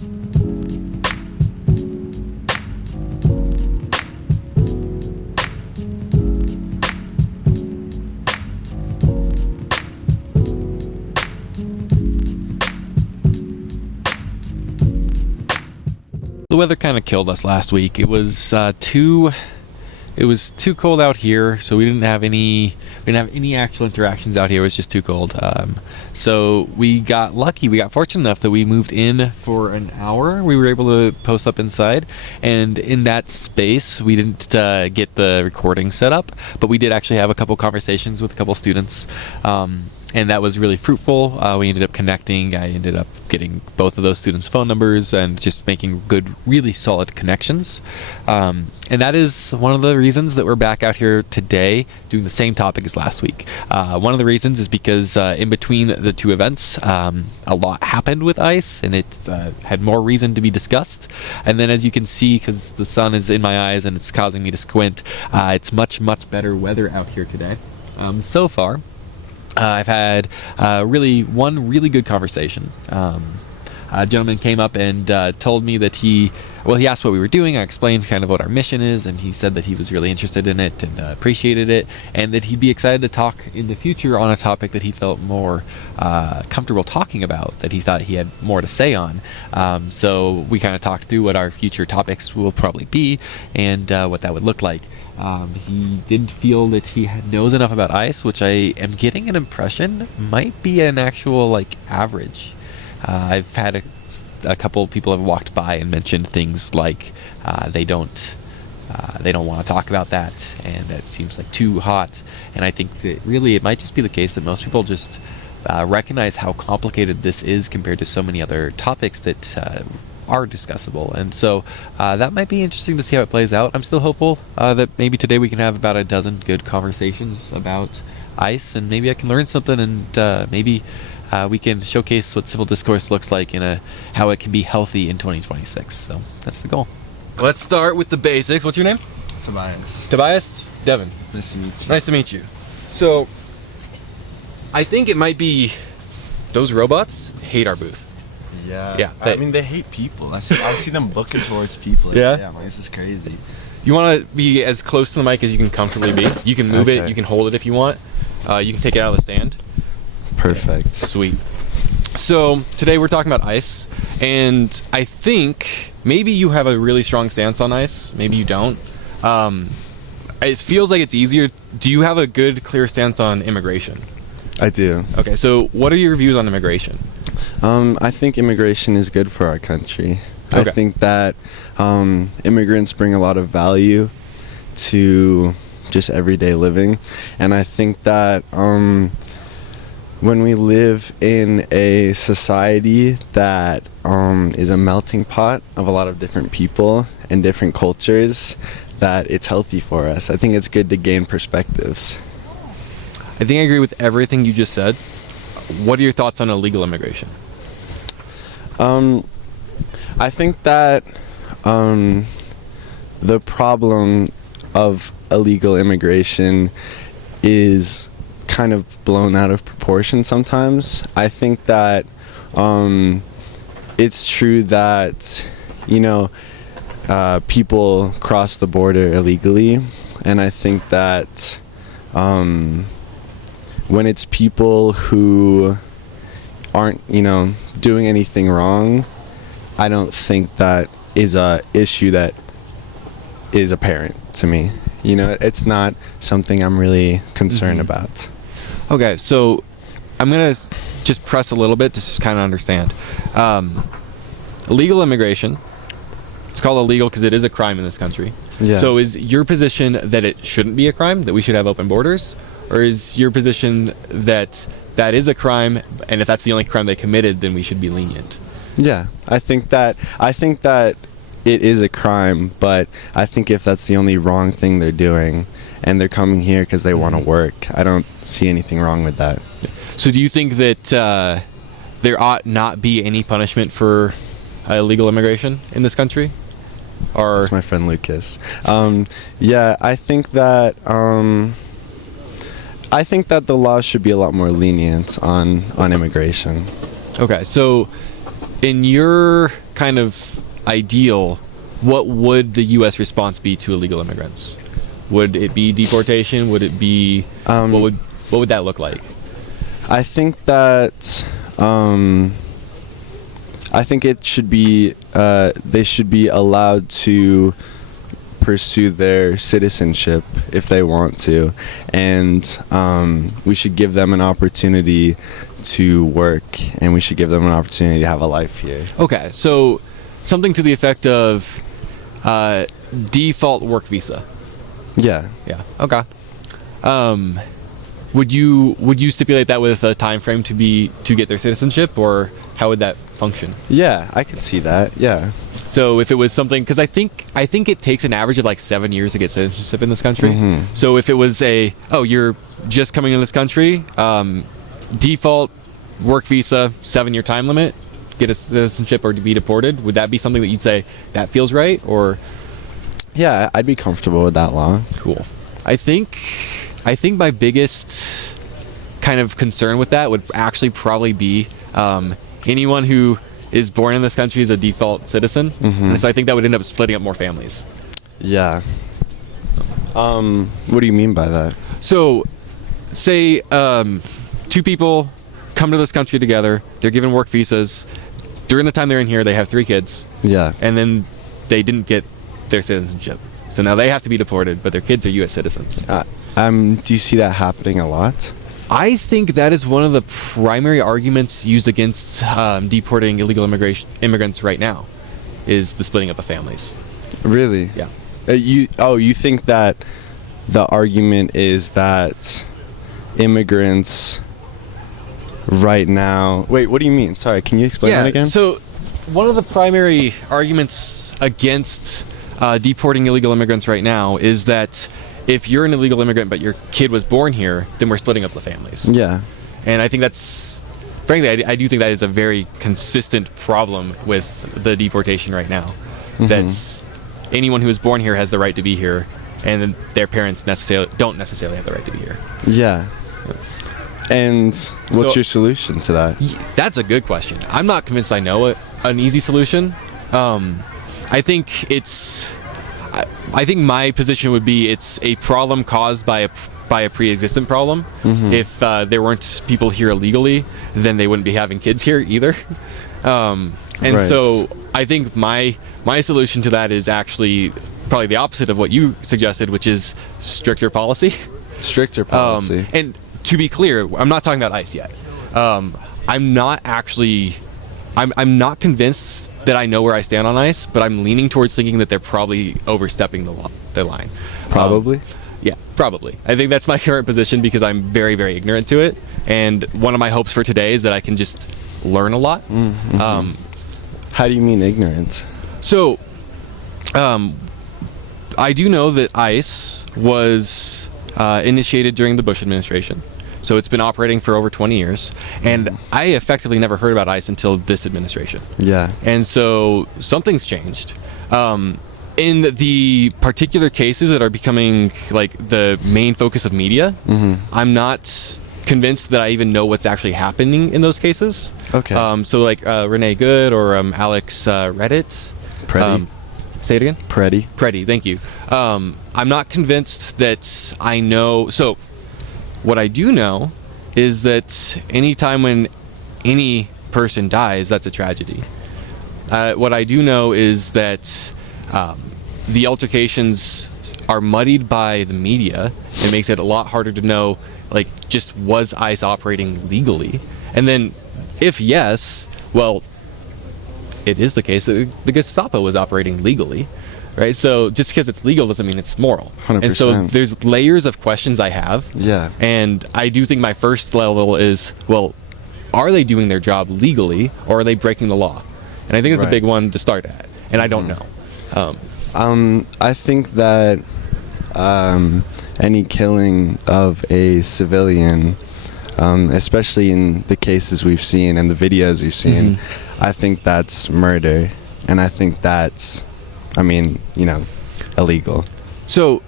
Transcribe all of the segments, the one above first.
The weather kind of killed us last week. It was too cold out here, so we didn't have any actual interactions out here. It was just too cold. So we got lucky. We got fortunate enough that we moved in for an hour. We were able to post up inside, and in that space, we didn't get the recording set up, but we did actually have a couple conversations with a couple students. And that was really fruitful. We ended up connecting. I ended up getting both of those students' phone numbers and just making good, really solid connections. And that is one of the reasons that we're back out here today doing the same topic as last week. One of the reasons is because in between the two events, a lot happened with ICE, and it had more reason to be discussed. And then as you can see, because the sun is in my eyes and it's causing me to squint, it's much, much better weather out here today. So far, I've had one really good conversation. A gentleman came up and told me that he asked what we were doing. I explained kind of what our mission is, and he said that he was really interested in it and appreciated it, and that he'd be excited to talk in the future on a topic that he felt more comfortable talking about, that he thought he had more to say on. So we kind of talked through what our future topics will probably be and what that would look like. He didn't feel that he knows enough about ICE, which I am getting an impression might be an actual average. I've had a couple of people have walked by and mentioned things like they don't want to talk about that, and that seems like too hot. And I think that really it might just be the case that most people just recognize how complicated this is compared to so many other topics that are discussable. And so that might be interesting to see how it plays out. I'm still hopeful that maybe today we can have about a dozen good conversations about ICE, and maybe I can learn something, and maybe we can showcase what civil discourse looks like in how it can be healthy in 2026. So that's the goal. Let's start with the basics. What's your name? Tobias. Tobias? Devin. Nice to meet you. Nice to meet you. So I think it might be those robots hate our booth. Yeah. I mean, they hate people. I see them looking towards people. Yeah? Yeah, I'm like, this is crazy. You want to be as close to the mic as you can comfortably be. You can move it. You can hold it if you want. You can take it out of the stand. Perfect. Sweet. So today we're talking about ICE, and I think maybe you have a really strong stance on ICE. Maybe you don't. It feels like it's easier. Do you have a good, clear stance on immigration? I do. Okay, so what are your views on immigration? I think immigration is good for our country. Okay. I think that immigrants bring a lot of value to just everyday living, and I think that when we live in a society that is a melting pot of a lot of different people and different cultures, that it's healthy for us. I think it's good to gain perspectives. I think I agree with everything you just said. What are your thoughts on illegal immigration? I think that the problem of illegal immigration is kind of blown out of proportion sometimes. I think that it's true that, people cross the border illegally, and I think that when it's people who aren't, doing anything wrong, I don't think that is a issue that is apparent to me. It's not something I'm really concerned about. Okay, so I'm going to just press a little bit to just kind of understand. Illegal immigration, it's called illegal because it is a crime in this country. Yeah. So is your position that it shouldn't be a crime, that we should have open borders? Or is your position that that is a crime, and if that's the only crime they committed, then we should be lenient? Yeah, I think that it is a crime, but I think if that's the only wrong thing they're doing, and they're coming here because they want to work, I don't see anything wrong with that. So do you think that there ought not be any punishment for illegal immigration in this country? Or that's my friend Lucas. Yeah, I think that the law should be a lot more lenient on immigration. Okay, so in your kind of ideal, what would the U.S. response be to illegal immigrants? Would it be deportation? Would it be what would that look like? I think that I think it should be they should be allowed to pursue their citizenship if they want to, and we should give them an opportunity to work, and we should give them an opportunity to have a life here. Okay, so something to the effect of default work visa. Yeah. Yeah. Okay. Would you stipulate that with a time frame to get their citizenship, or how would that function? Yeah, I could see that. Yeah. So if it was something, because I think it takes an average of like 7 years to get citizenship in this country. Mm-hmm. So if it was you're just coming in this country, default work visa, 7-year time limit, get a citizenship or to be deported, would that be something that you'd say that feels right? Or Yeah, I'd be comfortable with that law. cool. I think my biggest kind of concern with that would actually probably be anyone who is born in this country is a default citizen. Mm-hmm. And so I think that would end up splitting up more families. Yeah. What do you mean by that? So, say 2 people come to this country together. They're given work visas. During the time they're in here, they have 3 kids, Yeah. and then they didn't get their citizenship. So now they have to be deported, but their kids are U.S. citizens. Do you see that happening a lot? I think that is one of the primary arguments used against deporting illegal immigrants right now, is the splitting up of families. Really? Yeah. You think that the argument is that immigrants right now... Wait, what do you mean? Sorry, can you explain that again? So one of the primary arguments against deporting illegal immigrants right now is that if you're an illegal immigrant but your kid was born here, then we're splitting up the families. Yeah. And I think that's, frankly, I do think that is a very consistent problem with the deportation right now. Mm-hmm. That's anyone who is born here has the right to be here, and their parents don't necessarily have the right to be here. Yeah. And what's So- your solution to that? That's a good question. I'm not convinced I know an easy solution. I think I think my position would be it's a problem caused by a pre-existent problem. Mm-hmm. If there weren't people here illegally, then they wouldn't be having kids here either. And Right. so I think my solution to that is actually probably the opposite of what you suggested, which is stricter policy. Stricter policy. And to be clear, I'm not talking about ICE yet. I'm not convinced that I know where I stand on ICE, but I'm leaning towards thinking that they're probably overstepping the line. Probably? Yeah, probably. I think that's my current position because I'm very, very ignorant to it. And one of my hopes for today is that I can just learn a lot. Mm-hmm. How do you mean ignorant? So, I do know that ICE was initiated during the Bush administration. So it's been operating for over 20 years. And I effectively never heard about ICE until this administration. Yeah. And so something's changed. In the particular cases that are becoming like the main focus of media, I'm not convinced that I even know what's actually happening in those cases. Okay. So like Renee Good or Alex Reddit. Preddy. Say it again? Preddy. Thank you. I'm not convinced that I know. So what I do know is that anytime when any person dies, that's a tragedy. What I do know is that the altercations are muddied by the media. It makes it a lot harder to know, like, just was ICE operating legally? And then, if yes, well, it is the case that the Gestapo was operating legally, right? So just because it's legal doesn't mean it's moral. 100%. And so there's layers of questions I have. Yeah. And I do think my first level is, well, are they doing their job legally or are they breaking the law? And I think it's a big Right. one to start at. And I don't know. I think that any killing of a civilian, especially in the cases we've seen and the videos we've seen, I think that's murder. And I think that's, illegal. So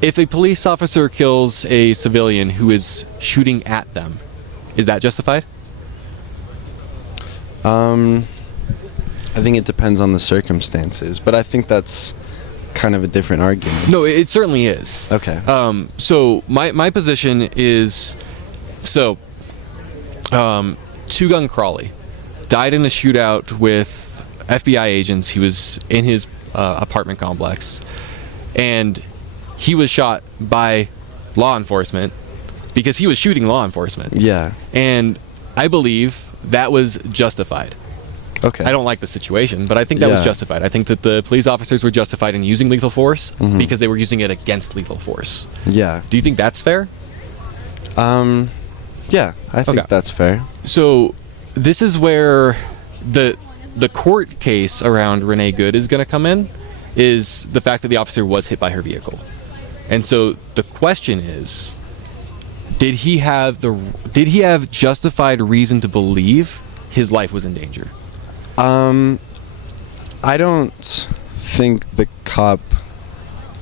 if a police officer kills a civilian who is shooting at them, is that justified? I I think it depends on the circumstances, but I think that's kind of a different argument. No, it certainly is. Okay. So my position is, Two-Gun Crawley died in a shootout with FBI agents. He was in his apartment complex, and he was shot by law enforcement because he was shooting law enforcement. Yeah. And I believe that was justified. Okay. I don't like the situation, but I think that was Yeah. justified. I think that the police officers were justified in using lethal force because they were using it against lethal force. Yeah. Do you think that's fair? Yeah, I think Okay. that's fair. So this is where the court case around Renee Good is going to come in, is the fact that the officer was hit by her vehicle. And so the question is, did he have justified reason to believe his life was in danger? I don't think the cop,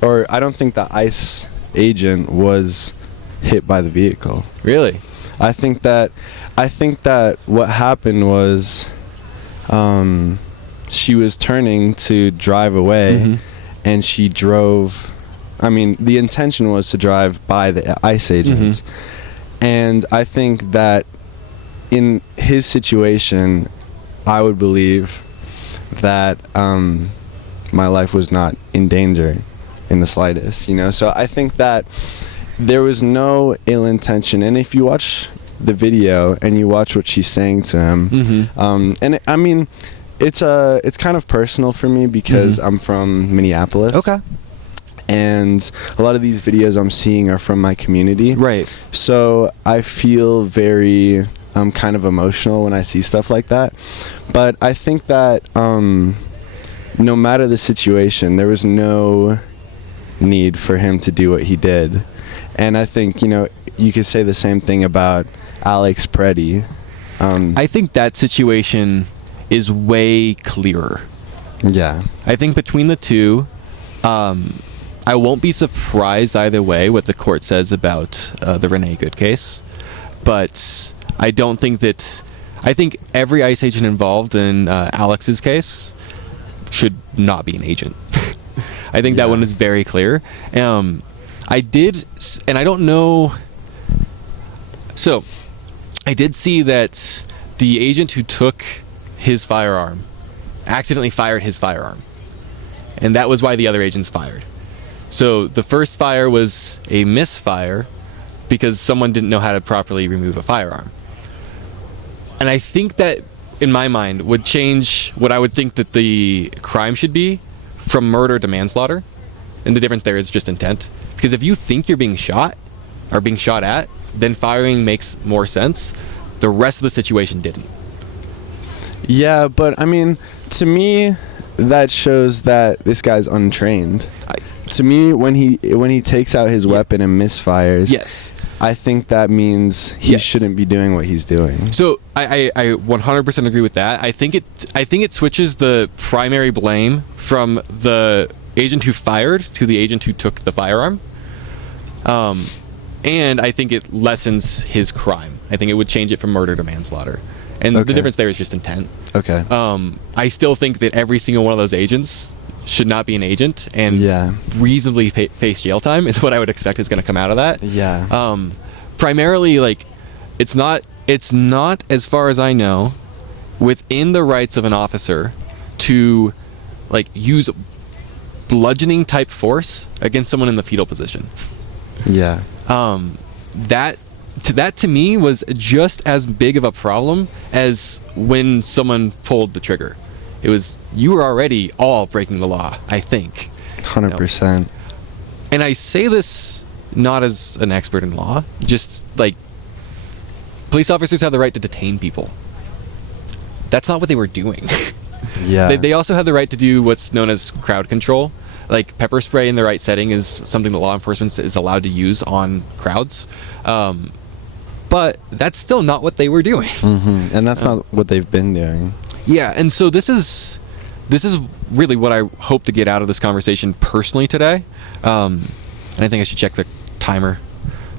or I don't think the ICE agent was hit by the vehicle. Really? I think that what happened was, she was turning to drive away, and she drove. I mean, the intention was to drive by the ICE agents, and I think that in his situation, I would believe that my life was not in danger in the slightest, you know. So I think that there was no ill intention, and if you watch the video and you watch what she's saying to him, I mean, it's kind of personal for me because I'm from Minneapolis. Okay. And a lot of these videos I'm seeing are from my community. Right. So I feel very kind of emotional when I see stuff like that. But I think that no matter the situation, there was no need for him to do what he did. And I think, you know, you could say the same thing about Alex Preddy. I think that situation is way clearer. Yeah. I think between the two, I won't be surprised either way what the court says about the Renee Good case, but I don't think that. I think every ICE agent involved in Alex's case should not be an agent. I think that one is very clear. I did, and I don't know. So, I did see that the agent who took his firearm accidentally fired his firearm, and that was why the other agents fired. So the first fire was a misfire because someone didn't know how to properly remove a firearm. And I think that, in my mind, would change what I would think that the crime should be from murder to manslaughter. And the difference there is just intent. Because if you think you're being shot or being shot at, then firing makes more sense. The rest of the situation didn't. Yeah, but I mean, to me, that shows that this guy's untrained. To me, when he takes out his weapon and misfires, Yes. I think that means he shouldn't be doing what he's doing. So I 100% agree with that. I think it switches the primary blame from the agent who fired to the agent who took the firearm. And I think it lessens his crime. I think it would change it from murder to manslaughter. And the difference there is just intent. Okay. I still think that every single one of those agents should not be an agent and reasonably face jail time is what I would expect is going to come out of that. Yeah. Primarily, like, it's not, as far as I know, within the rights of an officer to, like, use bludgeoning type force against someone in the fetal position. Yeah. That to me was just as big of a problem as when someone pulled the trigger. It was, you were already all breaking the law, I think. 100%. And I say this not as an expert in law, just like, police officers have the right to detain people. That's not what they were doing. Yeah. They also have the right to do what's known as crowd control. Like, pepper spray in the right setting is something that law enforcement is allowed to use on crowds. But that's still not what they were doing. And that's not what they've been doing. Yeah, and so this is really what I hope to get out of this conversation personally today. And I think I should check the timer.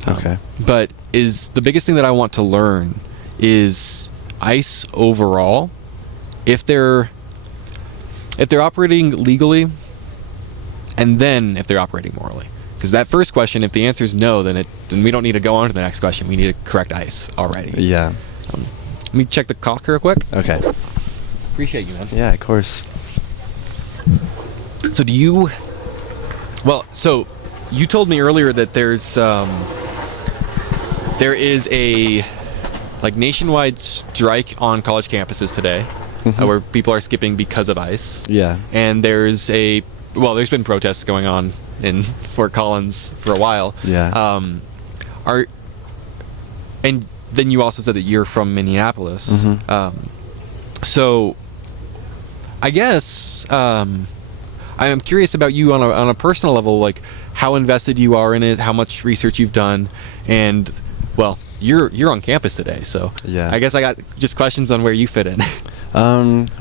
Okay. But the biggest thing that I want to learn is ICE overall, if they're if they're operating legally, and then if they're operating morally. Because that first question, if the answer is no, then we don't need to go on to the next question. We need to correct ICE already. Yeah. Let me check the clock real quick. Okay. Appreciate you, man. Yeah, of course. So so you told me earlier that there is a nationwide strike on college campuses today, where people are skipping because of ICE. Yeah. And there's been protests going on in Fort Collins for a while. Yeah. And then you also said that you're from Minneapolis. So I guess I am curious about you on a personal level, like how invested you are in it, how much research you've done, and you're on campus today, so yeah. I guess I got just questions on where you fit in.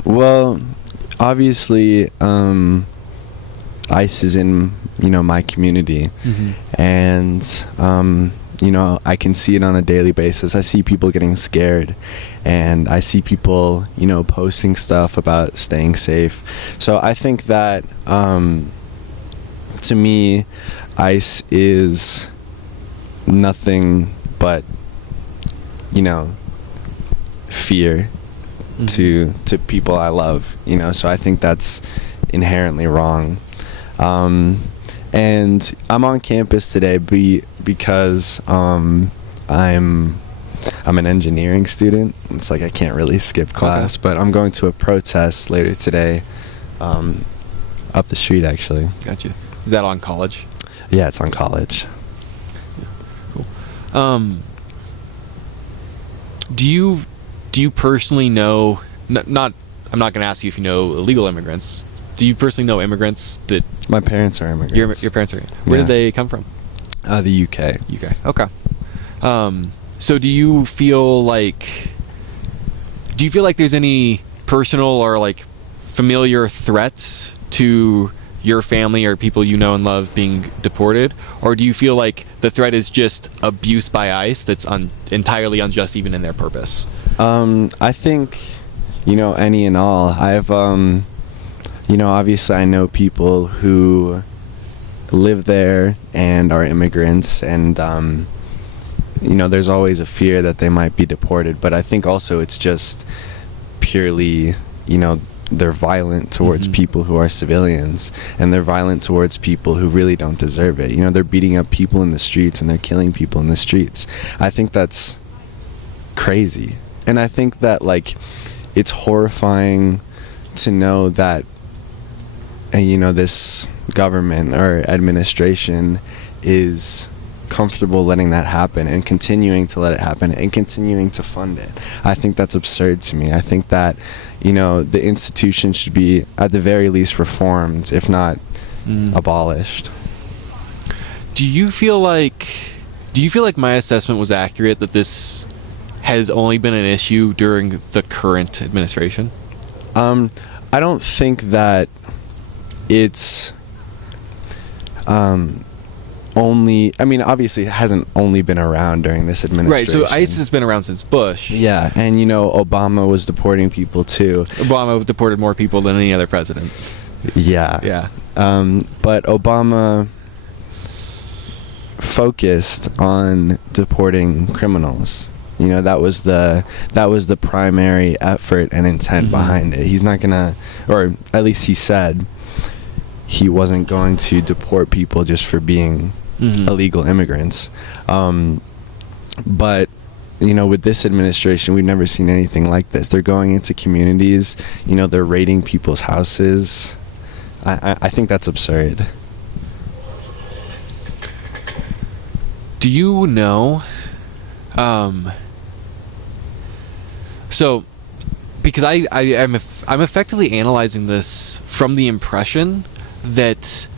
Well, obviously, ICE is in my community, and I can see it on a daily basis. I see people getting scared, and I see people posting stuff about staying safe. So I think that to me, ICE is nothing but fear to people I love, so I think that's inherently wrong. And I'm on campus today because I'm an engineering student. It's like I can't really skip class, but I'm going to a protest later today, up the street actually. Gotcha. Is that on college? Yeah, it's on college. Cool. Do you personally know? I'm not going to ask you if you know illegal immigrants. Do you personally know immigrants that? My parents are immigrants. Your parents are. Where did they come from? The UK. UK. Okay. So do you feel like there's any personal or familiar threats to your family or people you know and love being deported, or do you feel like the threat is just abuse by ICE that's entirely unjust even in their purpose? I think any and all. I've obviously I know people who live there and are immigrants, and there's always a fear that they might be deported, but I think also it's just purely they're violent towards people who are civilians, and they're violent towards people who really don't deserve it. They're beating up people in the streets, and they're killing people in the streets. I think that's crazy, and I think that it's horrifying to know that this government or administration is comfortable letting that happen and continuing to let it happen and continuing to fund it. I think that's absurd to me. I think that the institution should be at the very least reformed, if not abolished. Do you feel like my assessment was accurate, that this has only been an issue during the current administration? I don't think that it's obviously it hasn't only been around during this administration. Right, so ICE has been around since Bush. Yeah, and Obama was deporting people too. Obama deported more people than any other president. Yeah. Yeah. But Obama focused on deporting criminals. That was the primary effort and intent behind it. He's not gonna, or at least he said he wasn't going to deport people just for being illegal immigrants. But with this administration, we've never seen anything like this. They're going into communities, they're raiding people's houses. I think that's absurd. Do you know, so, because I'm effectively analyzing this from the impression that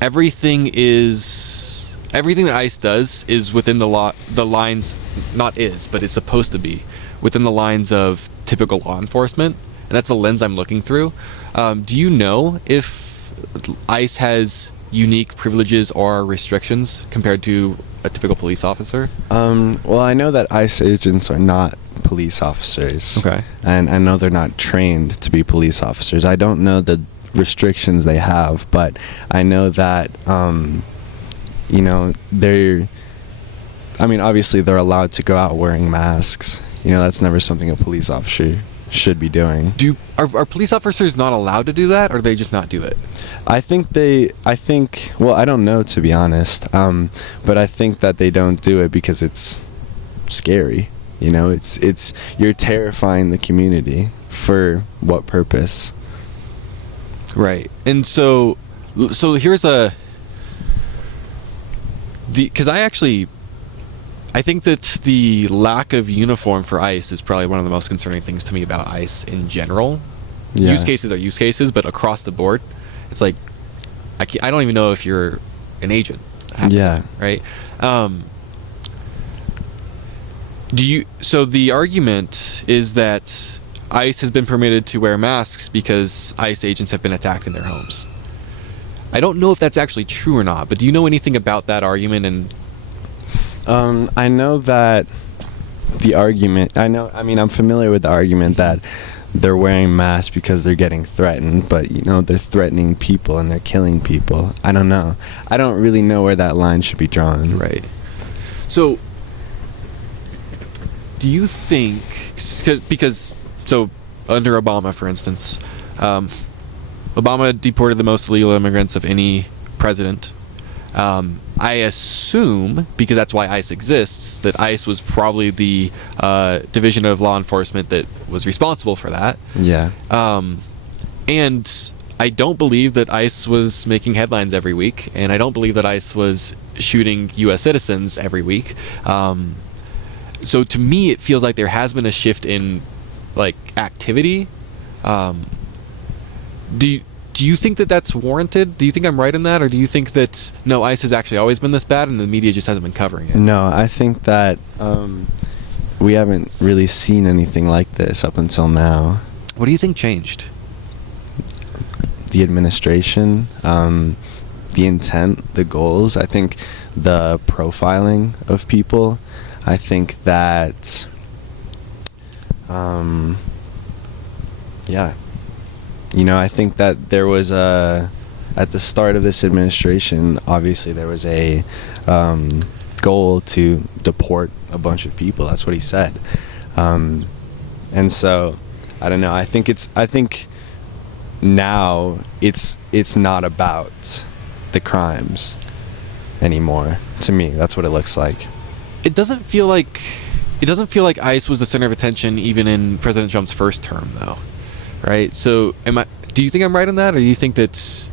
everything that ICE does is within the lines, but it's supposed to be within the lines of typical law enforcement, and that's the lens I'm looking through. Do you know if ICE has unique privileges or restrictions compared to a typical police officer? Well, I know that ICE agents are not police officers. Okay. And I know they're not trained to be police officers. I don't know the restrictions they have, but I know that obviously they're allowed to go out wearing masks. That's never something a police officer should be doing. Are police officers not allowed to do that, or do they just not do it? I think well, I don't know, to be honest, but I think that they don't do it because it's scary. You're terrifying the community. For what purpose? Right. And so here's because I think that the lack of uniform for ICE is probably one of the most concerning things to me about ICE in general. Yeah. Use cases are use cases, but across the board, it's like I don't even know if you're an agent. Yeah. Right. So the argument is that ICE has been permitted to wear masks because ICE agents have been attacked in their homes. I don't know if that's actually true or not, but do you know anything about that argument? And I know that the argument, I'm familiar with the argument that they're wearing masks because they're getting threatened, but they're threatening people and they're killing people. I don't know. I don't really know where that line should be drawn. Right. So do you think, because under Obama, for instance, Obama deported the most illegal immigrants of any president. I assume, because that's why ICE exists, that ICE was probably the division of law enforcement that was responsible for that. Yeah. And I don't believe that ICE was making headlines every week, and I don't believe that ICE was shooting U.S. citizens every week. So to me, it feels like there has been a shift in activity. Do you think that that's warranted? Do you think I'm right in that, or do you think that no, ICE has actually always been this bad and the media just hasn't been covering it? No, I think that we haven't really seen anything like this up until now. What do you think changed? The administration, the intent, the goals. I think the profiling of people. I think that I think that there was at the start of this administration, obviously there was a goal to deport a bunch of people. That's what he said. And so, I don't know. I think now it's not about the crimes anymore. To me, that's what it looks like. It doesn't feel like ICE was the center of attention even in President Trump's first term, though. Right? So, do you think I'm right on that, or do you think that's...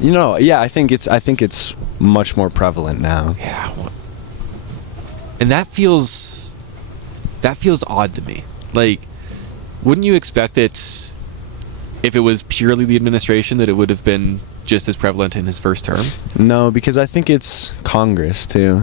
Yeah, I think it's much more prevalent now. Yeah. And that feels odd to me. Wouldn't you expect that if it was purely the administration that it would have been just as prevalent in his first term? No, because I think it's Congress, too.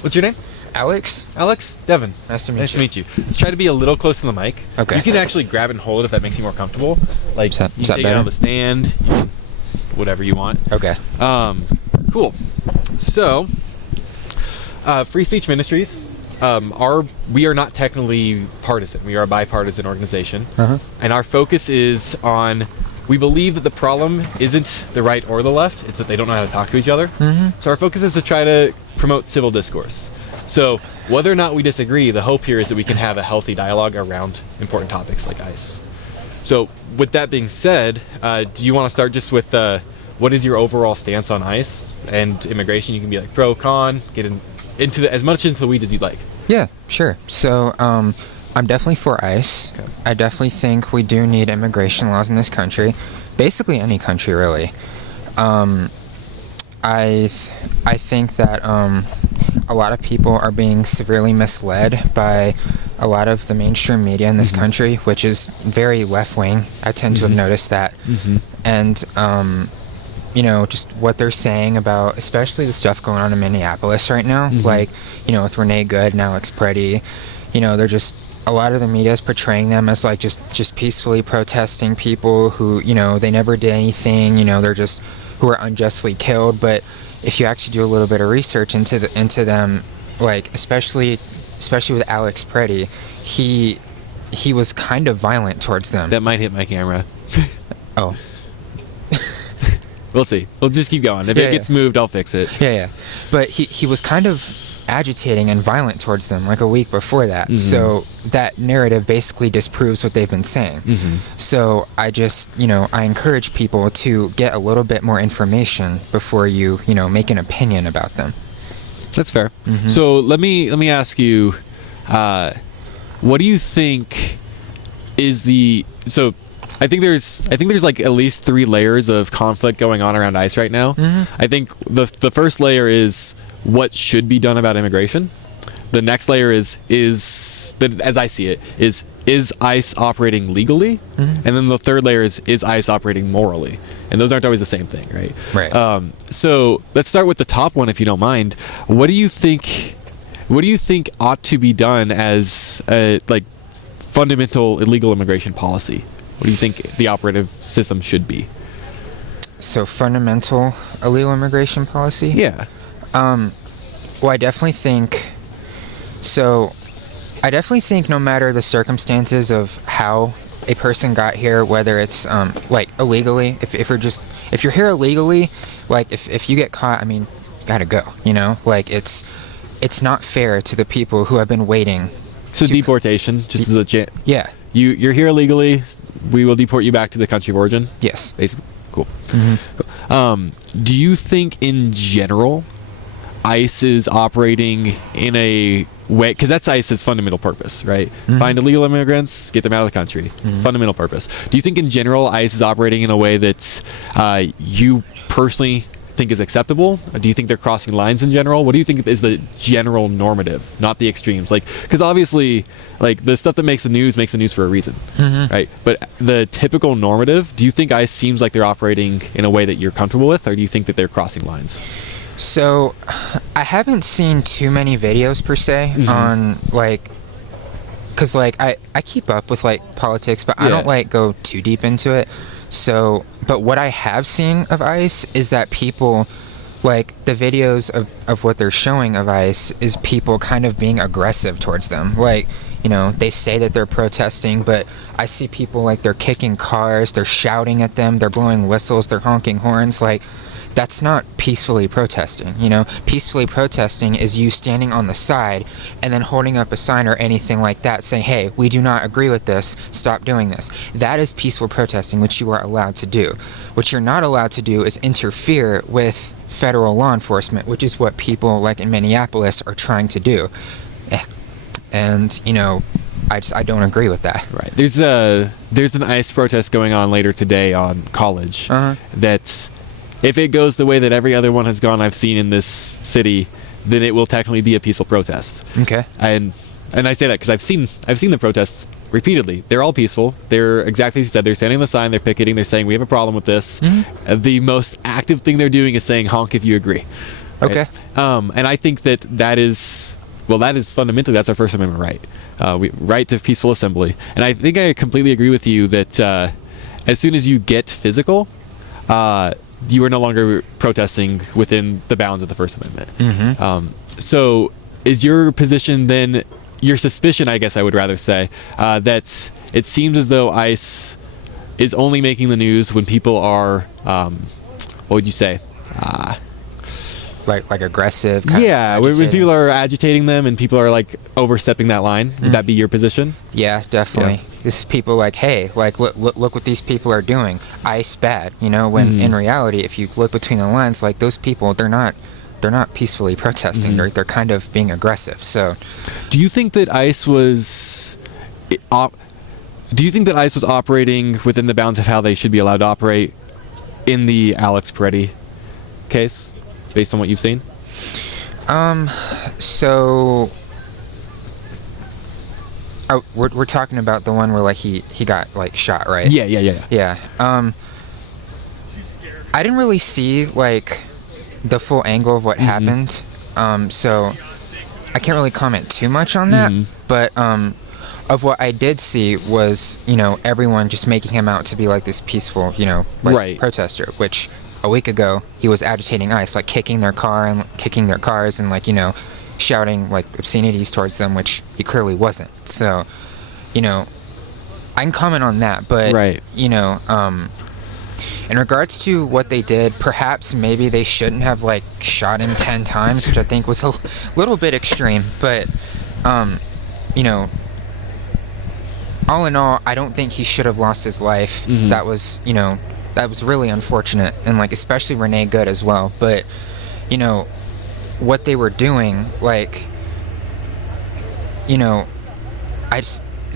What's your name? Alex? Alex? Devin. Nice to meet you. Let's try to be a little close to the mic. Okay. You can actually grab and hold it if that makes you more comfortable. You can is that take it better? out of the stand, you can, whatever you want. Okay. Cool. So, Free Speech Ministries, we are not technically partisan. We are a bipartisan organization. Uh-huh. And our focus is on... We believe that the problem isn't the right or the left, it's that they don't know how to talk to each other. Mm-hmm. So our focus is to try to promote civil discourse. So whether or not we disagree, the hope here is that we can have a healthy dialogue around important topics like ICE. So with that being said, do you want to start just with what is your overall stance on ICE and immigration? You can be pro, con, get into as much into the weeds as you'd like. Yeah, sure. So, I'm definitely for ICE. Okay. I definitely think we do need immigration laws in this country. Basically any country, really. I think that a lot of people are being severely misled by a lot of the mainstream media in this Mm-hmm. country, which is very left-wing. I tend to have noticed that. Mm-hmm. And, just what they're saying about, especially the stuff going on in Minneapolis right now, Mm-hmm. with Renee Good and Alex Preddy, they're just a lot of the media is portraying them as like just peacefully protesting people who, you know, they never did anything, you know, they're just who are unjustly killed. But if you actually do a little bit of research into them, like especially with Alex Preddy, he was kind of violent towards them. That might hit my camera. Oh. We'll see. We'll just keep going. If it gets moved, I'll fix it. Yeah. But he was kind of agitating and violent towards them like a week before that. So that narrative basically disproves what they've been saying. So I just, you know, I encourage people to get a little bit more information before you know, make an opinion about them. That's fair. So let me ask you, what do you think is so I think there's like at least 3 layers of conflict going on around ICE right now. I think the first layer is what should be done about immigration. The next layer is as I see it, is ICE operating legally? And then the third layer is ICE operating morally? And those aren't always the same thing, right? Right. So let's start with the top one, if you don't mind. What do you think ought to be done as a like fundamental illegal immigration policy? What do you think the operative system should be? So fundamental illegal immigration policy? Yeah. Well, I definitely think no matter the circumstances of how a person got here, whether it's like illegally, if you're here illegally, like if you get caught, I mean, gotta go, you know? Like it's not fair to the people who have been waiting. So deportation, just as a yeah. You're here illegally, we will deport you back to the country of origin? Yes. Basically. Cool. Do you think in general ICE is operating in a way, because that's ICE's fundamental purpose, right? Find illegal immigrants, get them out of the country. Fundamental purpose. Do you think in general ICE is operating in a way that you personally think is acceptable? Do you think they're crossing lines in general? What do you think is the general normative, not the extremes? Like, because obviously, like the stuff that makes the news for a reason, right? But the typical normative, do you think ICE seems like they're operating in a way that you're comfortable with, or do you think that they're crossing lines? So, I haven't seen too many videos per se on like, cause like I keep up with like politics, but I don't like go too deep into it. So, but what I have seen of ICE is that people, like the videos of what they're showing of ICE is people kind of being aggressive towards them. Like, you know, they say that they're protesting, but I see people like they're kicking cars, they're shouting at them, they're blowing whistles, they're honking horns. Like, that's not peacefully protesting, you know? Peacefully protesting is you standing on the side and then holding up a sign or anything like that saying, hey, we do not agree with this, stop doing this. That is peaceful protesting, which you are allowed to do. What you're not allowed to do is interfere with federal law enforcement, which is what people like in Minneapolis are trying to do. And, you know, I don't agree with that. Right. There's an ICE protest going on later today on College that's, if it goes the way that every other one has gone I've seen in this city, then it will technically be a peaceful protest. Okay. And I say that because I've seen the protests repeatedly. They're all peaceful. They're exactly as you said. They're standing on the sign. They're picketing. They're saying we have a problem with this. The most active thing they're doing is saying honk if you agree. Right? Okay. And I think that is fundamentally, that's our First Amendment right. Right to peaceful assembly. And I think I completely agree with you that as soon as you get physical, you are no longer protesting within the bounds of the First Amendment. So is your position then, your suspicion, I guess I would rather say, that it seems as though ICE is only making the news when people are, what would you say? Like aggressive? Yeah, when people are agitating them and people are like overstepping that line. Would that be your position? Yeah, definitely. Yeah. This is people like, hey, like look what these people are doing. ICE bad, you know. When in reality, if you look between the lines, like those people, they're not peacefully protesting. They're kind of being aggressive. So, do you think that ICE was? Do you think that ICE was operating within the bounds of how they should be allowed to operate in the Alex Preddy case, based on what you've seen? So. Oh, we're talking about the one where like he got like shot, right? Yeah. I didn't really see like the full angle of what happened, so I can't really comment too much on that. But of what I did see was, everyone just making him out to be like this peaceful, Right. protester, which a week ago he was agitating ICE, like kicking their cars and like, shouting like obscenities towards them, which he clearly wasn't. So, I can comment on that, but Right. In regards to what they did, perhaps maybe they shouldn't have like shot him 10 times, which I think was a little bit extreme, but all in all, I don't think he should have lost his life. Mhm. That was really unfortunate, and like especially Renee Good as well. But what they were doing, like,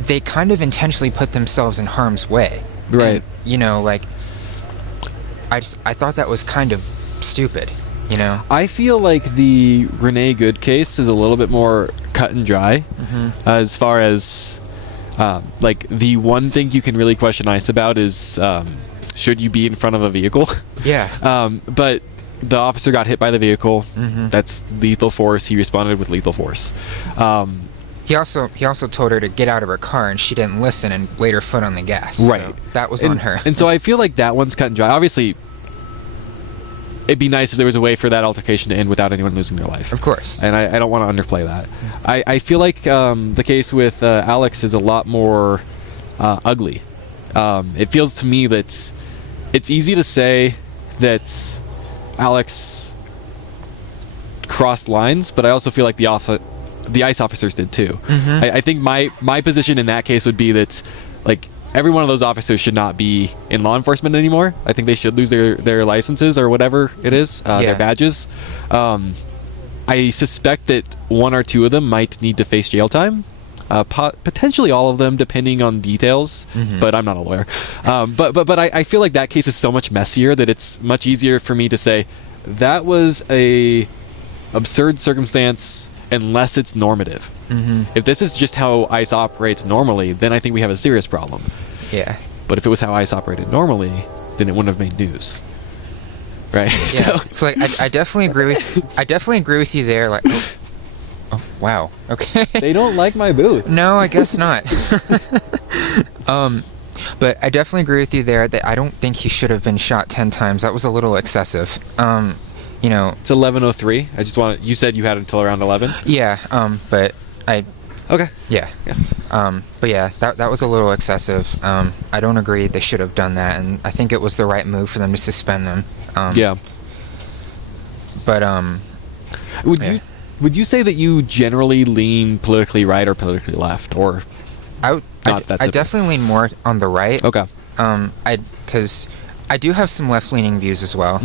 they kind of intentionally put themselves in harm's way. Right. And, like, I thought that was kind of stupid. I feel like the Renee Good case is a little bit more cut and dry, as far as like the one thing you can really question ICE about is should you be in front of a vehicle? Yeah. But the officer got hit by the vehicle. Mhm. That's lethal force. He responded with lethal force. He also told her to get out of her car, and she didn't listen and laid her foot on the gas. Right. So that was and, on her. And so I feel like that one's cut and dry. Obviously, it'd be nice if there was a way for that altercation to end without anyone losing their life. Of course. And I don't want to underplay that. I feel like the case with Alex is a lot more ugly. It feels to me that it's easy to say that Alex crossed lines, but I also feel like the ICE officers did too. Mhm. I think my position in that case would be that, like, every one of those officers should not be in law enforcement anymore. I think they should lose their licenses or whatever it is, their badges. I suspect that one or two of them might need to face jail time. Potentially all of them, depending on details. But I'm not a lawyer. But I feel like that case is so much messier that it's much easier for me to say that was a absurd circumstance unless it's normative. If this is just how ICE operates normally, then I think we have a serious problem. Yeah. But if it was how ICE operated normally, then it wouldn't have made news. Right? Yeah. So like, I definitely agree with you there. Like, oh wow. Okay. They don't like my booth. No, I guess not. But I definitely agree with you there that I don't think he should have been shot 10 times. That was a little excessive. It's 11:03. I just want you said you had until around 11. Yeah. But Okay. yeah. But yeah, that was a little excessive. I don't agree they should have done that, and I think it was the right move for them to suspend them. Yeah. But Would you say that you generally lean politically right or politically left, or I not that simple? definitely lean more on the right. Okay. Because I do have some left-leaning views as well.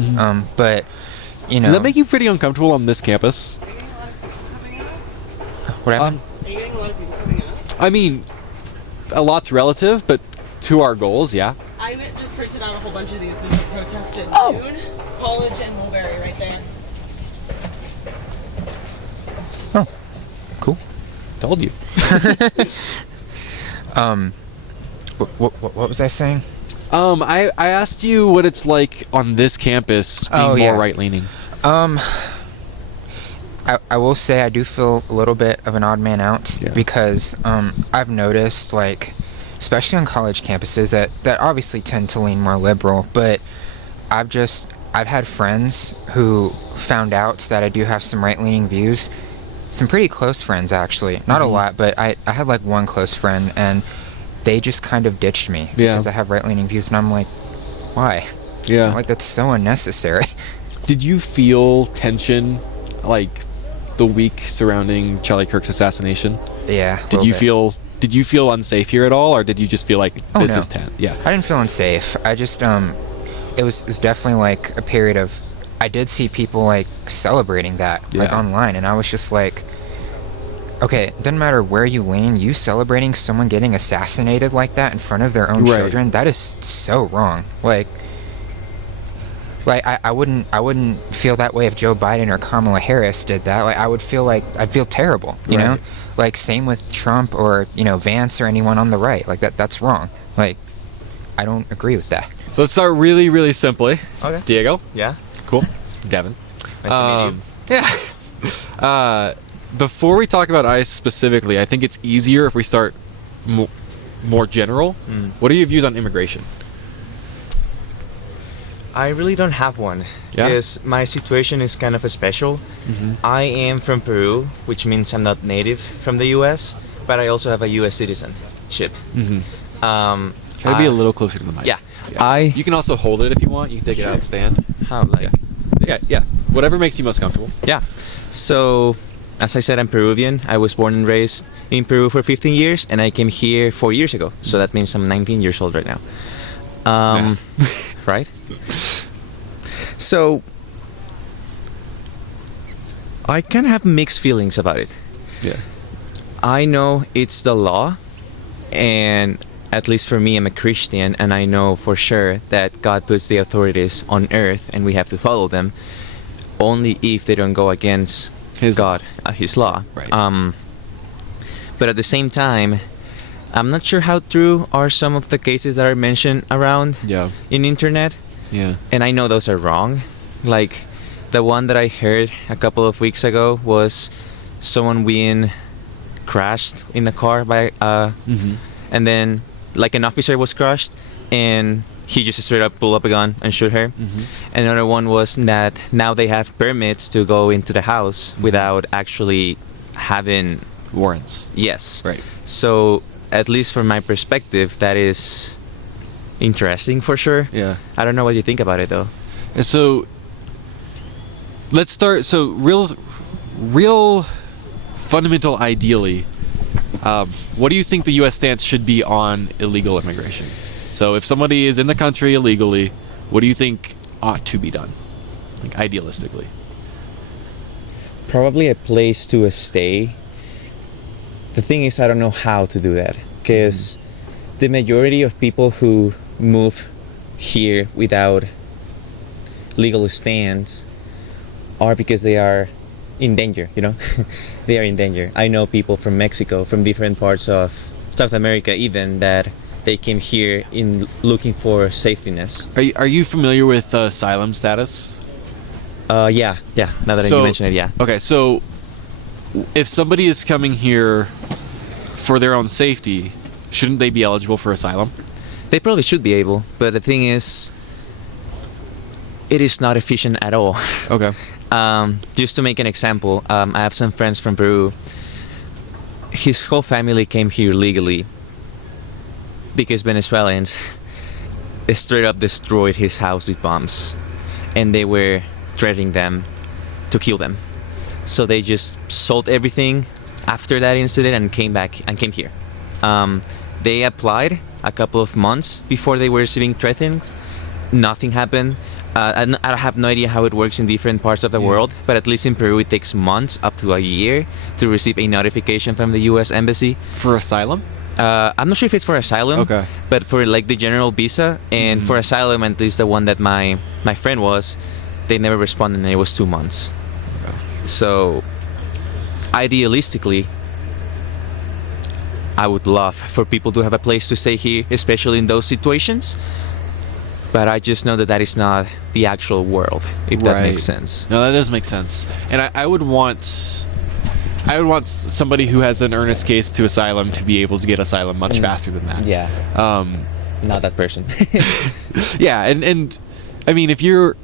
But Does that make you pretty uncomfortable on this campus? what happened? Are you getting a lot of people coming out? I mean, a lot's relative, but to our goals, yeah. I just printed out a whole bunch of these. There's a protest in June, College and Mulberry right there. Oh, cool. Told you. What was I saying? I asked you what it's like on this campus being more right-leaning. I will say I do feel a little bit of an odd man out Yeah. because I've noticed, like, especially on college campuses that obviously tend to lean more liberal, but I've had friends who found out that I do have some right-leaning views. Some pretty close friends, actually. Not a lot, but I had like one close friend, and they just kind of ditched me because I have right-leaning views, and I'm like, why? Yeah. Like, that's so unnecessary. Did you feel tension, like, the week surrounding Charlie Kirk's assassination? Yeah. Did you feel unsafe here at all, or did you just feel like this no. is tense? Yeah. I didn't feel unsafe. I just it was definitely like a period of, I did see people like celebrating that like online, and I was just like, okay, it doesn't matter where you lean, you celebrating someone getting assassinated like that in front of their own children, that is so wrong. Like I wouldn't feel that way if Joe Biden or Kamala Harris did that. Like I'd feel terrible, you know? Like same with Trump or, Vance or anyone on the right. Like that's wrong. Like I don't agree with that. So let's start really, really simply. Okay. Diego? Yeah. Cool. Devin? Nice to meet you. Yeah. Before we talk about ICE specifically, I think it's easier if we start more general. What are your views on immigration? I really don't have one Yeah? because my situation is kind of a special. I am from Peru, which means I'm not native from the U.S., but I also have a U.S. citizenship. Try to be a little closer to the mic. Yeah. You can also hold it if you want. You can take it out of the stand. How, like, Yeah. Whatever makes you most comfortable. Yeah. So, as I said, I'm Peruvian. I was born and raised in Peru for 15 years, and I came here 4 years ago. So that means I'm 19 years old right now. Right? So, I kind of have mixed feelings about it. Yeah. I know it's the law, and at least for me, I'm a Christian, and I know for sure that God puts the authorities on earth, and we have to follow them, only if they don't go against His God, His law. Right. But at the same time, I'm not sure how true are some of the cases that are mentioned around Yeah. in internet, Yeah. and I know those are wrong. Like the one that I heard a couple of weeks ago was someone being crashed in the car by and then like an officer was crushed and he just straight up pulled up a gun and shoot her. Another one was that now they have permits to go into the house without actually having Warrants. yes. Right. So at least from my perspective, that is interesting for sure. Yeah. I don't know what you think about it though. And so let's start. So real fundamental ideally, what do you think the U.S. stance should be on illegal immigration? So if somebody is in the country illegally, what do you think ought to be done, like idealistically? Probably a place to stay. The thing is, I don't know how to do that because the majority of people who move here without legal stands are because they are in danger, you know? They are in danger. I know people from Mexico, from different parts of South America even, that they came here in looking for safetyness. Are you familiar with asylum status? Yeah. Now that you mention it, yeah. Okay, so if somebody is coming here for their own safety, shouldn't they be eligible for asylum? They probably should be able, but the thing is, it is not efficient at all. Okay. Just to make an example, I have some friends from Peru. His whole family came here legally because Venezuelans straight up destroyed his house with bombs, and they were threatening them to kill them. So they just sold everything after that incident and came here. They applied a couple of months before they were receiving threats. Nothing happened. I have no idea how it works in different parts of the world, but at least in Peru it takes months up to a year to receive a notification from the U.S. Embassy. For asylum? I'm not sure if it's for asylum, Okay. but for like the general visa, and for asylum, at least the one that my friend was, they never responded and it was 2 months. Okay. So idealistically, I would love for people to have a place to stay here, especially in those situations. But I just know that that is not the actual world, if that makes sense. No, that does make sense. And I would want somebody who has an earnest case to asylum to be able to get asylum much faster than that. Yeah. Not that person. Yeah, and I mean, if you're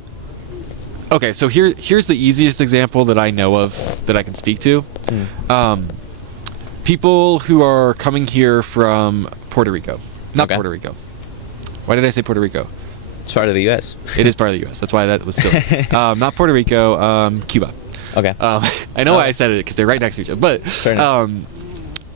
okay, so here's the easiest example that I know of that I can speak to. People who are coming here from Puerto Rico, not Puerto Rico. Why did I say Puerto Rico? It's part of the U.S. It is part of the U.S. That's why that was silly. Not Puerto Rico, Cuba. Okay. I know why I said it because they're right next to each other. But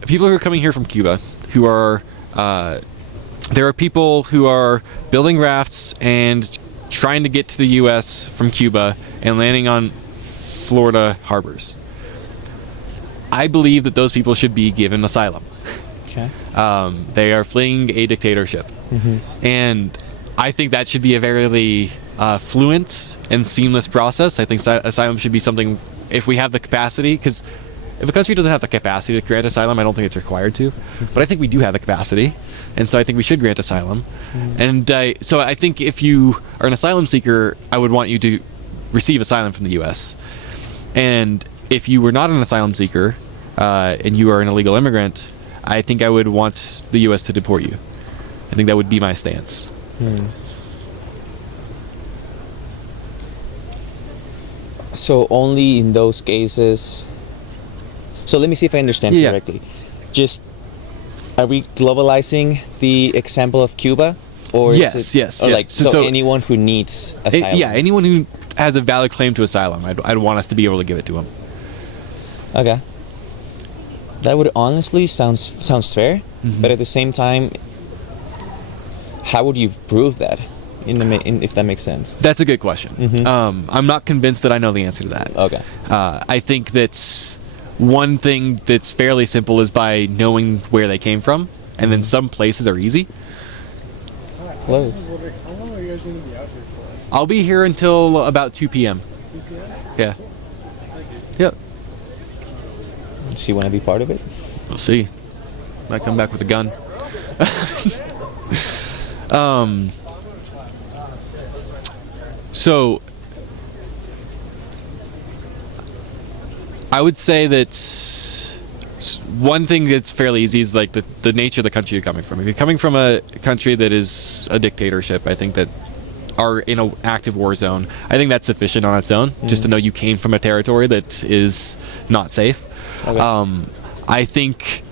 people who are coming here from Cuba, who are there are people who are building rafts and trying to get to the U.S. from Cuba and landing on Florida harbors. I believe that those people should be given asylum. Okay. They are fleeing a dictatorship, and I think that should be a very fluent and seamless process. I think asylum should be something, if we have the capacity, because if a country doesn't have the capacity to grant asylum, I don't think it's required to. But I think we do have the capacity, and so I think we should grant asylum. And so I think if you are an asylum seeker, I would want you to receive asylum from the U.S. And if you were not an asylum seeker and you are an illegal immigrant, I think I would want the U.S. to deport you. I think that would be my stance. So only in those cases. So let me see if I understand Yeah. correctly. Just are we globalizing the example of Cuba, or Yes, is it, yes, or yeah. like So- so- anyone who needs asylum? Yeah, anyone who has a valid claim to asylum, I'd want us to be able to give it to them. Okay. That would honestly sounds fair, but at the same time, how would you prove that? If that makes sense. That's a good question. I'm not convinced that I know the answer to that. Okay. I think that's one thing that's fairly simple is by knowing where they came from, and then some places are easy. Hello. How long are you guys going to be out here for? I'll be here until about 2 p.m. Yeah. Yep. Does she want to be part of it? We'll see. Might come back with a gun. So I would say that one thing that's fairly easy is like the nature of the country you're coming from. If you're coming from a country that is a dictatorship, I think that are in an active war zone, I think that's sufficient on its own, just to know you came from a territory that is not safe. Okay. I think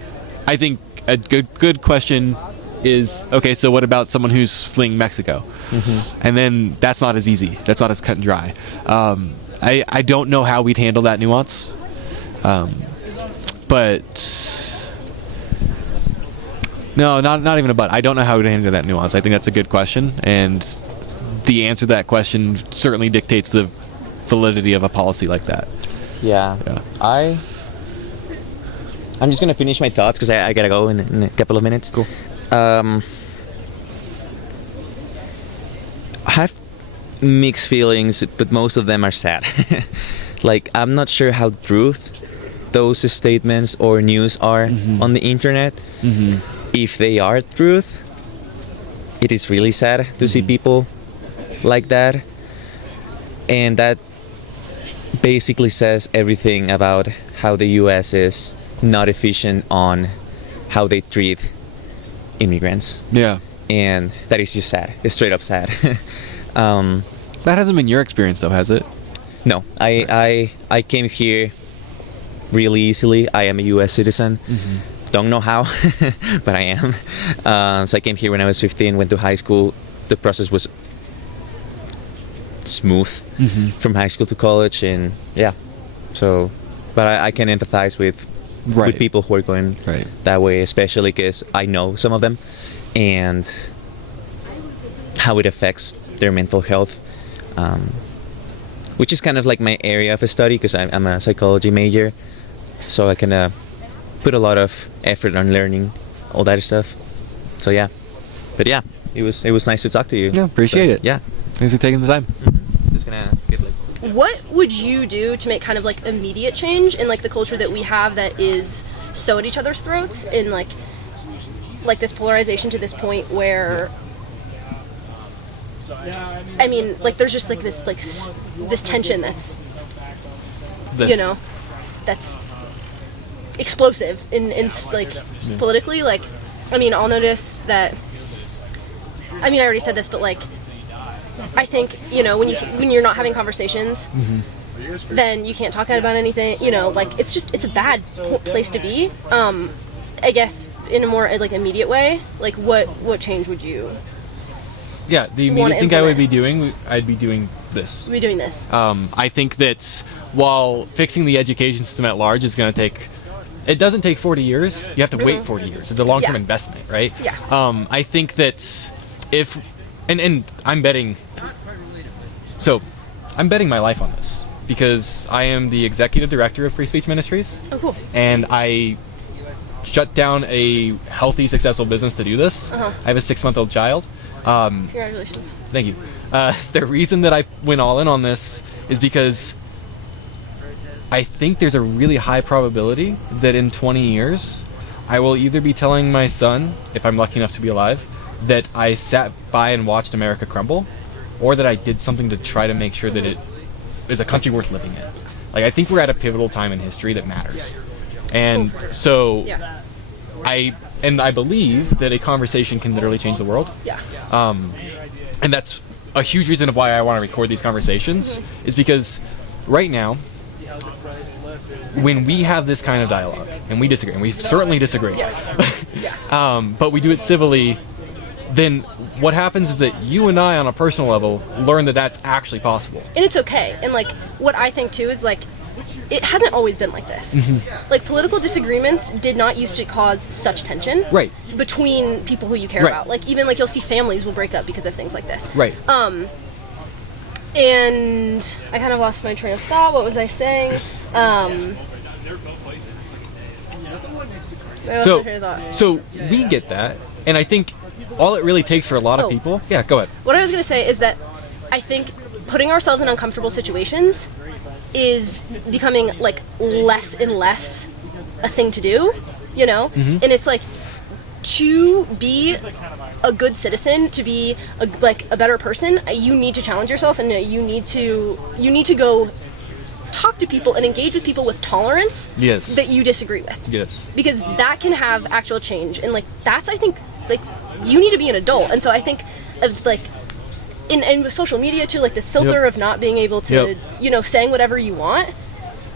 a good question is, okay, so what about someone who's fleeing Mexico? And then that's not as easy. That's not as cut and dry. I don't know how we'd handle that nuance. But no, not even a but. I don't know how we'd handle that nuance. I think that's a good question, and the answer to that question certainly dictates the validity of a policy like that. Yeah. Yeah. I'm just gonna finish my thoughts because I gotta go in a couple of minutes. Cool. I have mixed feelings, but most of them are sad. Like, I'm not sure how truth those statements or news are on the internet. If they are truth, it is really sad to see people like that. And that basically says everything about how the US is not efficient on how they treat immigrants. Yeah. And that is just sad. It's straight up sad. That hasn't been your experience, though, has it? No, I came here really easily. I am a U.S. citizen. Don't know how, but I am. So I came here when I was 15, went to high school. The process was smooth from high school to college, and yeah. So, but I can empathize with people who are going that way, especially because I know some of them and how it affects their mental health. Which is kind of like my area of study because I'm a psychology major, so I kind of put a lot of effort on learning all that stuff. So yeah, but yeah, it was nice to talk to you. Yeah, appreciate it. Yeah, thanks for taking the time. Just gonna get like. What would you do to make kind of like immediate change in like the culture that we have that is so at each other's throats in like this polarization to this point where I mean, like, there's just like this this tension that's that's explosive in like politically. Like, I mean, I'll notice that. I mean, I already said this, but like, I think when you're not having conversations, then you can't talk about anything. Like it's a bad place to be. I guess in a more like immediate way, like what change would you? Yeah, the immediate thing I would be doing, I'd be doing this. We're doing this. I think that while fixing the education system at large is going to take, it doesn't take 40 years. You have to wait 40 years. It's a long-term investment, right? Yeah. I think that if, and I'm betting, so I'm betting my life on this because I am the executive director of Free Speech Ministries. Oh, cool. And I shut down a healthy, successful business to do this. I have a 6-month-old child. Congratulations. Thank you. The reason that I went all in on this is because I think there's a really high probability that in 20 years I will either be telling my son, if I'm lucky enough to be alive, that I sat by and watched America crumble, or that I did something to try to make sure that it is a country worth living in. Like, I think we're at a pivotal time in history that matters. And so I believe that a conversation can literally change the world. Yeah. And that's a huge reason of why I want to record these conversations, is because right now, when we have this kind of dialogue, and we disagree, and we certainly disagree, but we do it civilly, then what happens is that you and I, on a personal level, learn that that's actually possible. And it's okay. And like, what I think too is like, it hasn't always been like this. Like, political disagreements did not used to cause such tension Right. between people who you care Right. about. Like, even like you'll see families will break up because of things like this. Right. And I kind of lost my train of thought. What was I saying? I lost my train of thought. So we get that, and I think all it really takes for a lot of Oh. people. Yeah, go ahead. What I was going to say is that I think putting ourselves in uncomfortable situations is becoming like less and less a thing to do, you know? And it's like, to be a good citizen, to be a better person, you need to challenge yourself, and you need to go talk to people and engage with people with tolerance Yes. that you disagree with. Yes. Because that can have actual change, and like that's, I think, like, you need to be an adult. And so I think of like in with social media too, like this filter Yep. of not being able to Yep. you know, saying whatever you want,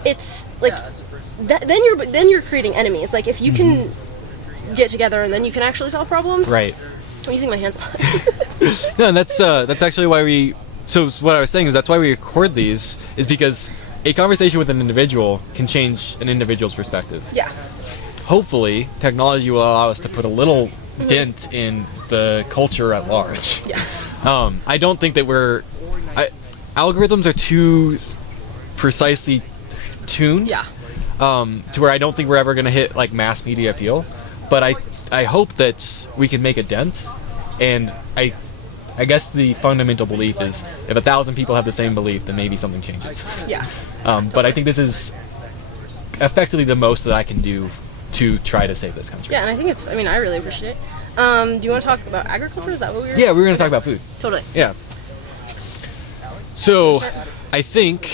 it's like then you're creating enemies. Like, if you can get together and then you can actually solve problems. Right. I'm using my hands a lot. No, and that's actually why we. So what I was saying is that's why we record these, is because a conversation with an individual can change an individual's perspective. Yeah. Hopefully, technology will allow us to put a little dent in the culture at large. Yeah. I don't think that algorithms are too precisely tuned. Yeah. To where I don't think we're ever going to hit like mass media appeal, but I hope that we can make a dent, and I guess the fundamental belief is if 1,000 people have the same belief, then maybe something changes. Yeah. But I think this is effectively the most that I can do to try to save this country. Yeah, and I think it's, I mean, I really appreciate it. Do you want to talk about agriculture? Is that what we were? Yeah, we were going to talk about food. Totally. Yeah. So, I think,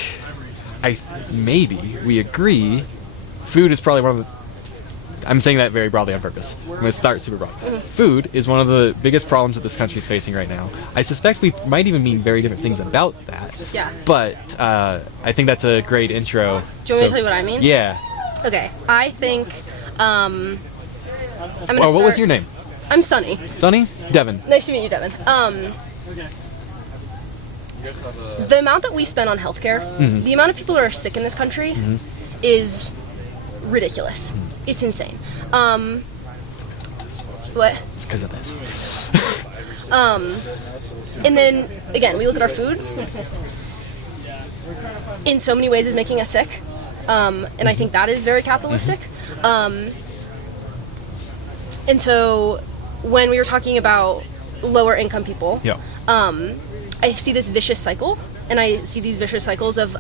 maybe we agree, food is probably one of the, I'm saying that very broadly on purpose. I'm going to start super broad. Food is one of the biggest problems that this country is facing right now. I suspect we might even mean very different things about that. Yeah. But I think that's a great intro. Do you want me to tell you what I mean? Yeah. Okay. I think, I'm gonna What was start- your name? I'm Sunny. Sunny? Devin. Nice to meet you, Devin. The amount that we spend on healthcare, the amount of people who are sick in this country, is ridiculous. It's insane. What? It's because of this. And then again, we look at our food. In so many ways, is making us sick, and I think that is very capitalistic. And so, when we were talking about lower income people, Yeah. I see this vicious cycle, and I see these vicious cycles of,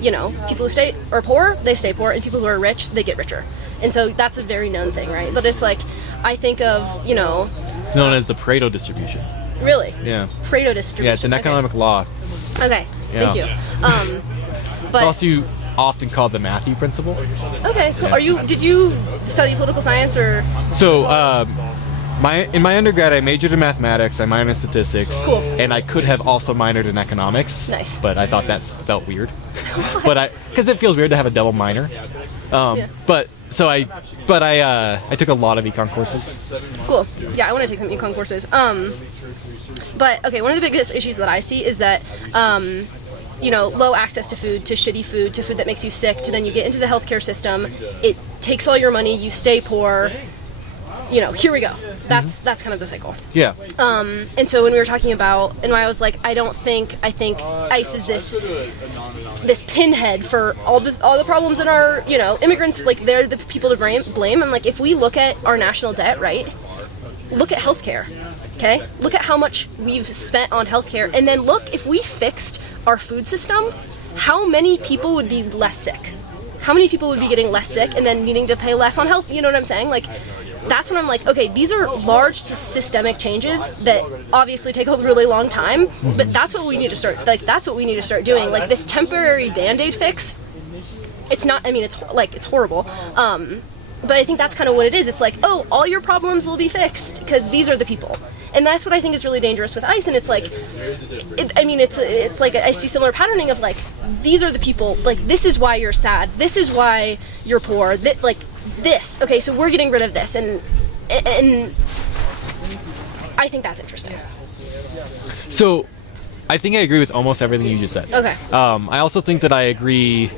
you know, people who are poor, they stay poor, and people who are rich, they get richer. And so that's a very known thing, right? But it's like, I think of, you know... It's known as the Pareto distribution. Really? Yeah. Pareto distribution. Yeah, it's an economic law. Okay, Yeah. thank you. It's But, also often called the Matthew principle. okay, cool. Yeah. Did you study political science, or... So, in my undergrad, I majored in mathematics, I minored in statistics, Cool. and I could have also minored in economics. Nice. But I thought that felt weird. Because it feels weird to have a double minor. Yeah. But I took a lot of econ courses. Cool. Yeah, I want to take some econ courses. But okay, one of the biggest issues that I see is that, you know, low access to food, to shitty food, to food that makes you sick, to then you get into the healthcare system, it takes all your money, you stay poor. You know, here we go. That's kind of the cycle. Yeah. And so when we were talking about, and when I was like, I think ICE is this pinhead for all the problems in our, you know, immigrants, like they're the people to blame. I'm like, if we look at our national debt, right? Look at healthcare. Okay? Look at how much we've spent on healthcare, and then look, if we fixed our food system, how many people would be less sick? How many people would be getting less sick and then needing to pay less on health? You know what I'm saying? Like, that's when I'm like, okay, these are large systemic changes that obviously take a really long time, but that's what we need to start, like, that's what we need to start doing. Like, this temporary Band-Aid fix, it's not, I mean, it's horrible. but I think that's kind of what it is. It's like, oh, all your problems will be fixed because these are the people. And that's what I think is really dangerous with ICE. And it's like, it's like I see similar patterning of like, these are the people, like, this is why you're sad. This is why you're poor. Like, this. Okay, so we're getting rid of this. And I think that's interesting. So, I think I agree with almost everything you just said. Okay. I also think that I agree.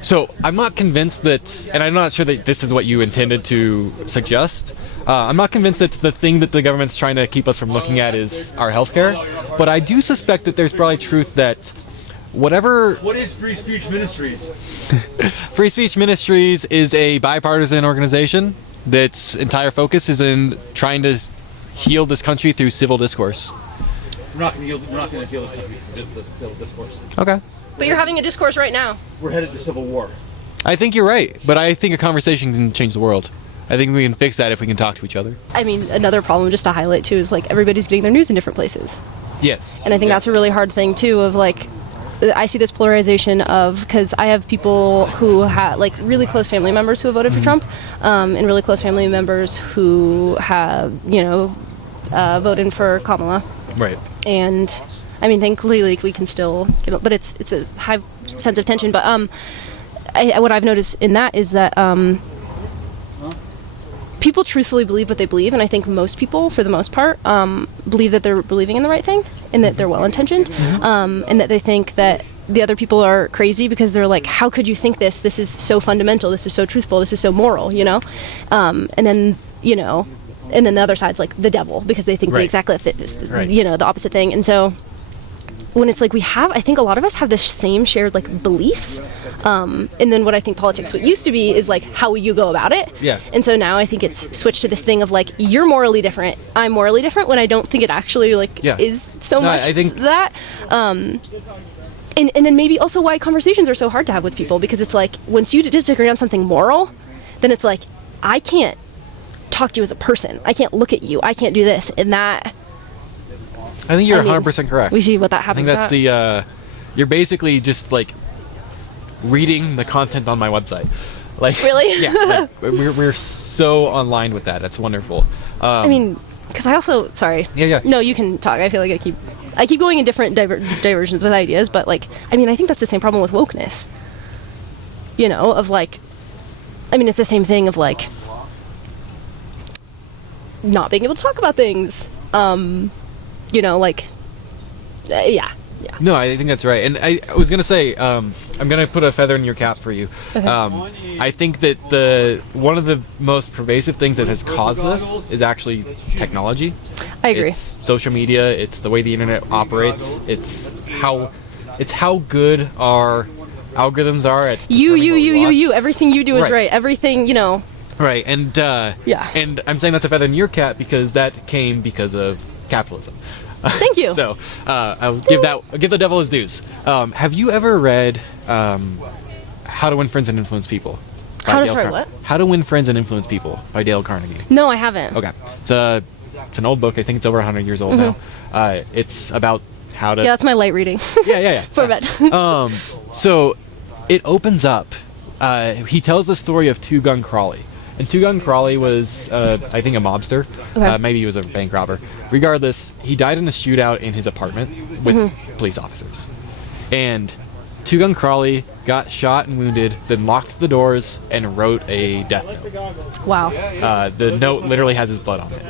So, I'm not convinced that, and I'm not sure that this is what you intended to suggest. I'm not convinced that the thing that the government's trying to keep us from looking at is our healthcare, but I do suspect that there's probably truth that whatever... What is Free Speech Ministries? Free Speech Ministries is a bipartisan organization that's entire focus is in trying to heal this country through civil discourse. We're not going to heal this country through civil discourse. Okay. But you're having a discourse right now. We're headed to civil war. I think you're right, but I think a conversation can change the world. I think we can fix that if we can talk to each other. I mean, another problem just to highlight too is like everybody's getting their news in different places. Yes. And I think that's a really hard thing too of like, I see this polarization of, because I have people who have like really close family members who have voted for Trump, and really close family members who have, voted for Kamala. Right. And I mean, thankfully, like we can still get, but it's a high sense of tension. But what I've noticed in that is that people truthfully believe what they believe, and I think most people, for the most part, believe that they're believing in the right thing and that they're well-intentioned, and that they think that the other people are crazy because they're like, how could you think this? This is so fundamental. This is so truthful. This is so moral, And then, and then the other side's like the devil because they think Right. the opposite thing. And so when it's like I think a lot of us have the same shared like beliefs, and then what I think politics what used to be is like how will you go about it. Yeah. And so now I think it's switched to this thing of like you're morally different, I'm morally different, when I don't think it actually like is so much I think that. And then maybe also why conversations are so hard to have with people, because it's like once you disagree on something moral, then it's like I can't talk to you as a person, I can't look at you, I can't do this and that. I think you're 100% correct. We see what that I happens. think that's you're basically just like reading the content on my website. Like Really? Yeah. Like, we're so online with that. That's wonderful. I mean, because I also Yeah. No, you can talk. I feel like I keep going in different diversions with ideas, but like I mean, I think that's the same problem with wokeness. Of like, I mean, it's the same thing of like not being able to talk about things. Yeah. No, I think that's right. And I was going to say, I'm going to put a feather in your cap for you. Okay. I think that one of the most pervasive things that has caused this is actually technology. I agree. It's social media. It's the way the internet operates. It's how good our algorithms are at determining what we watch. You. Everything you do is Right. right. Everything, Right, and Yeah. and I'm saying that's a feather in your cap because that came because of capitalism. Thank you. So I'll give the devil his dues. Have you ever read How to Win Friends and Influence People? by How to- Dale sorry, Carnegie? what? How to Win Friends and Influence People by Dale Carnegie. No, I haven't. Okay, it's an old book. I think it's over 100 years old now. It's about how to. Yeah, that's my light reading. Yeah. For bed. So it opens up. He tells the story of Two Gun Crawley. And Two Gun Crawley was, I think, a mobster. Okay. Maybe he was a bank robber. Regardless, he died in a shootout in his apartment with police officers. And Two Gun Crawley got shot and wounded, then locked the doors and wrote a death note. Wow. The note literally has his blood on it.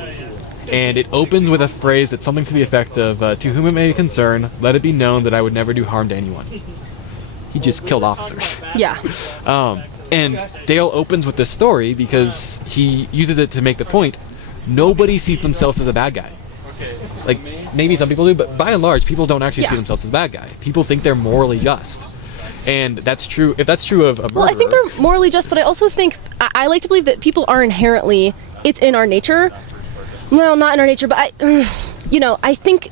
And it opens with a phrase that's something to the effect of, to whom it may concern, let it be known that I would never do harm to anyone. He just killed officers. Yeah. And Dale opens with this story because he uses it to make the point, nobody sees themselves as a bad guy. Like, maybe some people do, but by and large, people don't actually see themselves as a bad guy. People think they're morally just. And that's true, if that's true of a murderer. Well, I think they're morally just, but I also think, I like to believe that people are inherently, it's in our nature. Well, not in our nature, but I think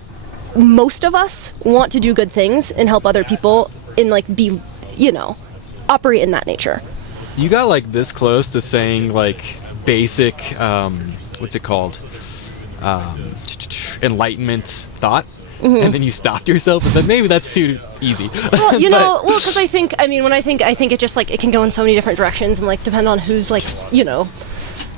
most of us want to do good things and help other people and like be, operate in that nature. You got like this close to saying like basic, what's it called? Enlightenment thought. and then you stopped yourself and said maybe that's too easy. Well, you know, well, because I think it just like it can go in so many different directions and like depend on who's like, you know,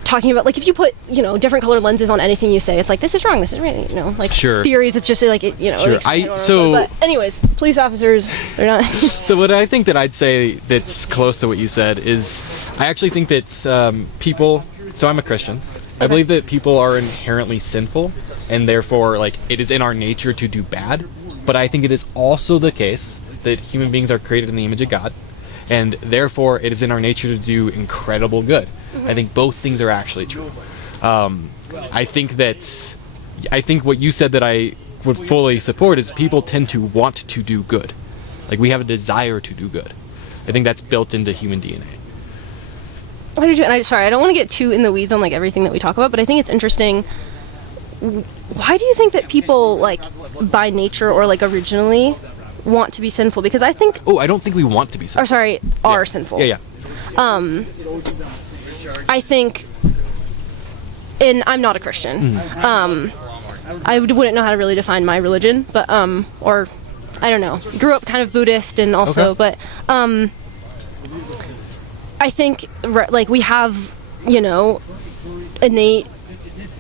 talking about, like if you put, you know, different colored lenses on anything you say, it's like this is wrong, this is right, you know, like Sure. theories. It's just like it, you know. Sure. But anyways, police officers, they're not. So what I think that I'd say that's close to what you said is, I actually think that people. So I'm a Christian. I believe that people are inherently sinful, and therefore, like, it is in our nature to do bad. But I think it is also the case that human beings are created in the image of God, and therefore it is in our nature to do incredible good. I think both things are actually true. I think what you said that I would fully support is people tend to want to do good. Like, we have a desire to do good. I think that's built into human DNA. Sorry, I don't want to get too in the weeds on like everything that we talk about, but I think it's interesting. Why do you think that people, like, by nature or like originally want to be sinful? Because I think. Oh, I don't think we want to be sinful. Or sorry, are sinful. Yeah. I think, and I'm not a Christian. I wouldn't know how to really define my religion, but or I don't know. Grew up kind of Buddhist and also, but I think like we have, you know, innate,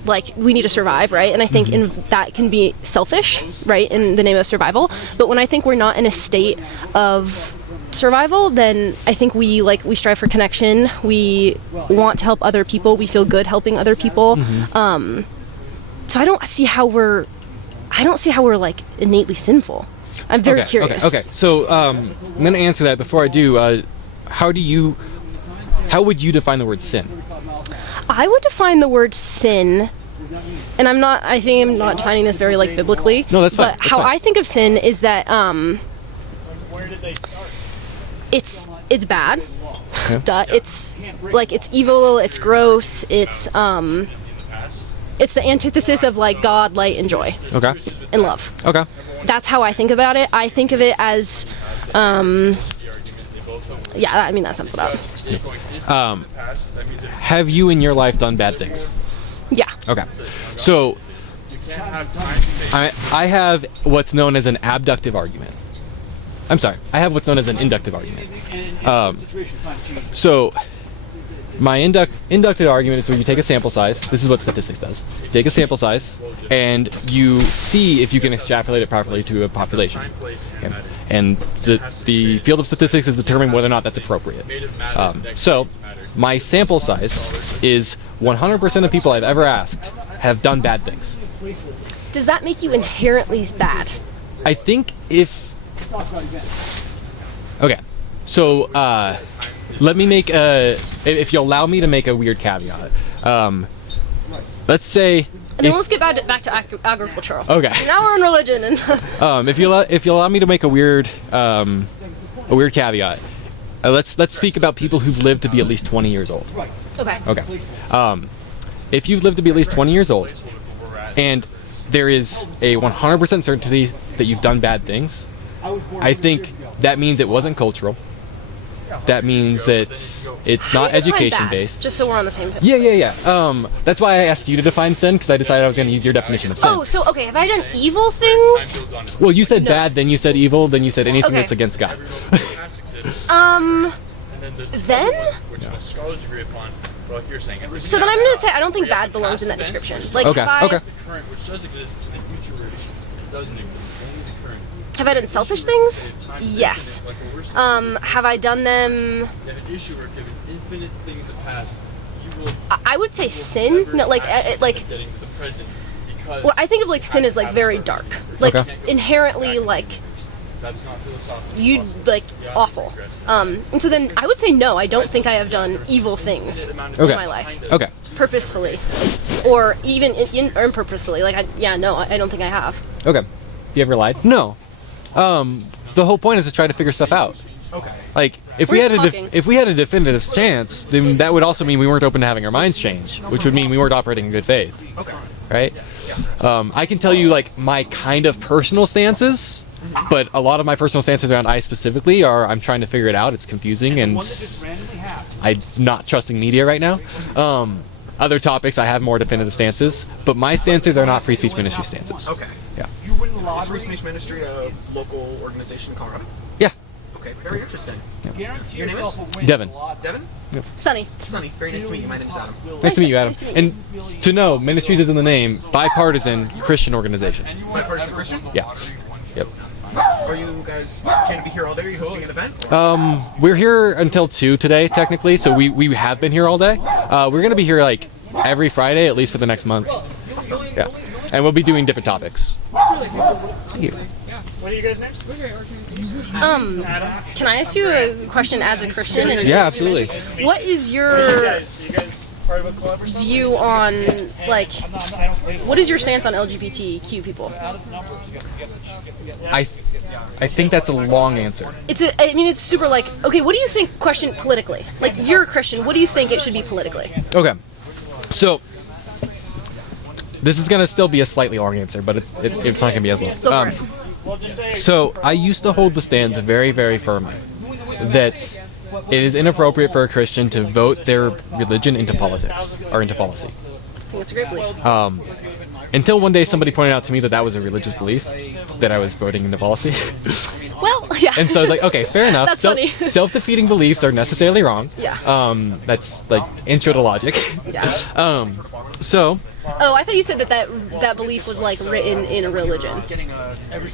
like we need to survive, right? And I think in that can be selfish, right, in the name of survival. But when I think we're not in a state of survival, then I think we strive for connection. We want to help other people. We feel good helping other people. So I don't see how we're like innately sinful. I'm very curious. Okay. So I'm going to answer that. Before I do, how would you define the word sin? I would define the word sin, and I think I'm not defining this very like biblically. No, that's fine. But how I think of sin is that it's bad. Yeah. Duh. It's like it's evil. It's gross. It's the antithesis of like God, light, and joy. Okay. And love. Okay. That's how I think about it. I think of it as yeah, I mean that sums it up. Have you in your life done bad things? Yeah. Okay. So I have what's known as an abductive argument. I'm sorry. I have what's known as an inductive argument. So my inductive argument is where you take a sample size. This is what statistics does. You take a sample size and you see if you can extrapolate it properly to a population. Okay. And the field of statistics is determining whether or not that's appropriate. So my sample size is 100% of people I've ever asked have done bad things. Does that make you inherently bad? I think if... Okay. So let me make if you allow me to make a weird caveat. Let's say... And then let's get back to agricultural. Okay. Now we're in religion. And if you allow me to make a weird caveat, let's speak about people who've lived to be at least 20 years old. Okay. Okay. If you've lived to be at least 20 years old, and there is a 100% certainty that you've done bad things, I think that means it wasn't cultural. That means that it's not education based. Just so we're on the same page. Yeah. That's why I asked you to define sin, because I decided I was going to use your definition of sin. Oh, so okay, have I done evil things? Well, you said bad, then you said evil, then you said anything that's against God. Then? So then I'm going to say I don't think bad belongs in that description. Like, Okay. Have I done selfish things? Yes. Have I done them? I would say sin. No, like. Well, I think of like sin as like very dark, like inherently like. Like awful. And so then I would say no. I don't think I have done evil things in my life. Okay. Purposefully, or even imperpurposefully. Like I don't think I have. Okay. You ever lied? No. The whole point is to try to figure stuff out. Okay. Like if we had a definitive stance, then that would also mean we weren't open to having our minds changed, which would mean we weren't operating in good faith. Okay. Right? I can tell you like my kind of personal stances, but a lot of my personal stances around I specifically are I'm trying to figure it out. It's confusing and I'm not trusting media right now. Other topics I have more definitive stances, but my stances are not free speech ministry stances. Okay. Yeah. Is Speech Ministry a local organization in Colorado? Yeah. Okay, very interesting. Your name is? Devin. Devin? Sunny. Sunny, very nice to meet you. My name is Adam. Nice to meet you, Adam. Nice to meet you. And to know, Ministries is in the name, bipartisan Christian organization. Bipartisan Christian? Yeah. Yep. Are you guys going to be here all day? Are you hosting an event? We're here until 2 today, technically, so we have been here all day. We're going to be here like every Friday, at least for the next month. Awesome. Yeah. And we'll be doing different topics. Thank you. What are you guys' names? Can I ask you a question as a Christian? And Yeah, absolutely. What is You your guys part of a club or something? view on, like, what is your stance on LGBTQ people? I think that's a long answer. I mean, it's super like, okay, what do you think, question politically? Like, you're a Christian, what do you think it should be politically? Okay. So, this is going to still be a slightly long answer, but it's not going to be as long. Go for it. So, I used to hold the stance very, very firmly that it is inappropriate for a Christian to vote their religion into politics, or into policy. I think it's a great belief. Until one day somebody pointed out to me that that was a religious belief, that I was voting into policy. Well, yeah. And so I was like, okay, fair enough. That's funny. Self-defeating beliefs are necessarily wrong. Yeah. That's like intro to logic. Yeah. So. Oh, I thought you said that belief was like written in a religion.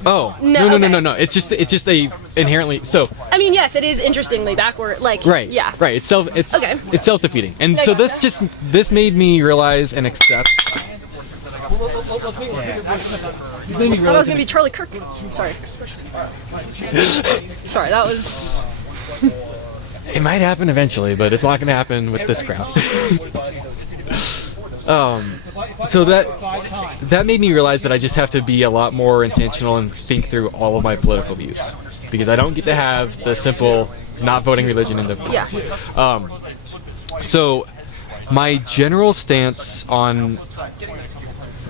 Oh. No, okay. No. It's just a inherently so. I mean, yes, it is interestingly backward. Like. Right. Yeah. Right. It's Okay. It's self-defeating, and so this made me realize and accept. I thought it was gonna be Charlie Kirk. Sorry. Sorry, that was. It might happen eventually, but it's not going to happen with this crowd. So that made me realize that I just have to be a lot more intentional and think through all of my political views, because I don't get to have the simple not voting religion into policy. Yeah. So my general stance on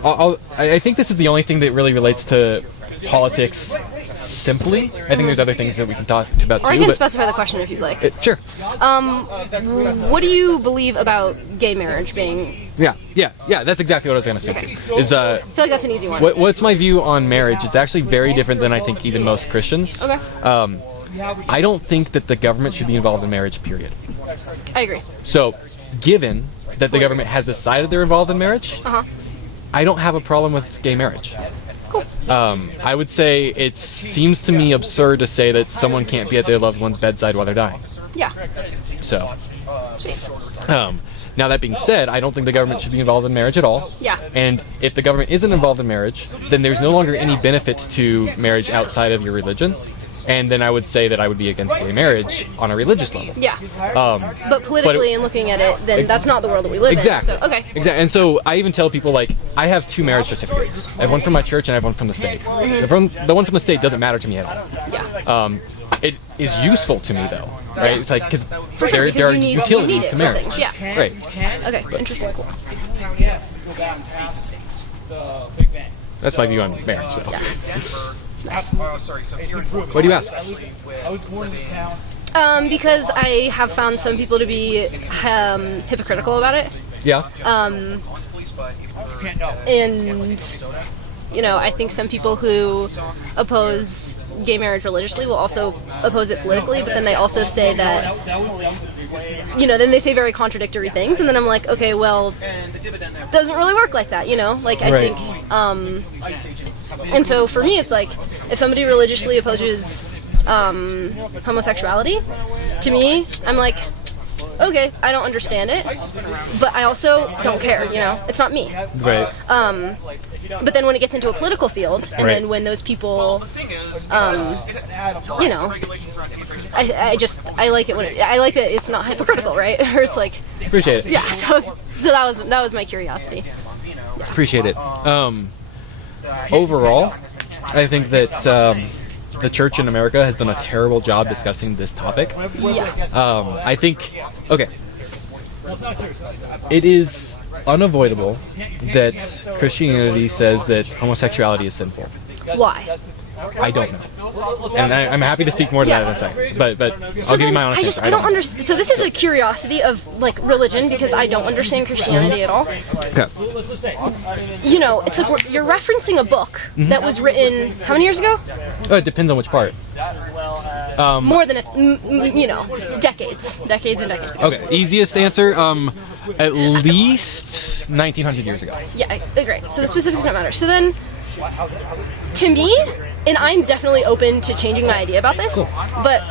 I think this is the only thing that really relates to politics simply. I think there's other things that we can talk about too. Or I can specify the question if you'd like. Sure. What do you believe about gay marriage being? Yeah. That's exactly what I was going to speak to. Is I feel like that's an easy one. what's my view on marriage? It's actually very different than I think even most Christians. Okay. I don't think that the government should be involved in marriage. Period. I agree. So, given that the government has decided they're involved in marriage, I don't have a problem with gay marriage. Cool. I would say it seems to me absurd to say that someone can't be at their loved one's bedside while they're dying. Yeah. So, Sweet. now that being said, I don't think the government should be involved in marriage at all. Yeah. And if the government isn't involved in marriage, then there's no longer any benefit to marriage outside of your religion. And then I would say that I would be against gay marriage on a religious level. Yeah. But politically and looking at it, then that's not the world that we live exactly. in. So, okay. Exactly. And so I even tell people, like, I have 2 marriage certificates. I have one from my church and I have one from the state. The one from the state doesn't matter to me at all. Yeah. It is useful to me, though. Right? It's like, because For sure, there are you need utilities it to for marriage. things, yeah. Right. Okay. Interesting. Cool. That's my view on marriage. So. Yeah. Why do you ask? Because I have found some people to be hypocritical about it. Yeah. And I think some people who oppose gay marriage religiously will also oppose it politically, but then they also say that, then they say very contradictory things, and then I'm like, okay, well, it doesn't really work like that, Like, I think, and so for me, it's like, if somebody religiously opposes homosexuality, to me, I'm like, okay, I don't understand it, but I also don't care, It's not me. Right. But then when it gets into a political field, and then when those people, I like it I like that it's not hypocritical, right? Or it's like, appreciate it. Yeah. So that was my curiosity. Yeah. Appreciate it. Overall, I think that the church in America has done a terrible job discussing this topic. Yeah. I think, okay, it is unavoidable that Christianity says that homosexuality is sinful. Why? I don't know. And I'm happy to speak more to that in a second. But I'll give you my honest answer. I don't understand. So this is a curiosity of like religion because I don't understand Christianity at all. Okay. You know, it's like you're referencing a book that was written how many years ago? Oh, it depends on which part. More than decades and decades ago. Okay, easiest answer, at least 1900 years ago. Yeah, great. So the specifics don't matter. So then, to me, and I'm definitely open to changing my idea about this, but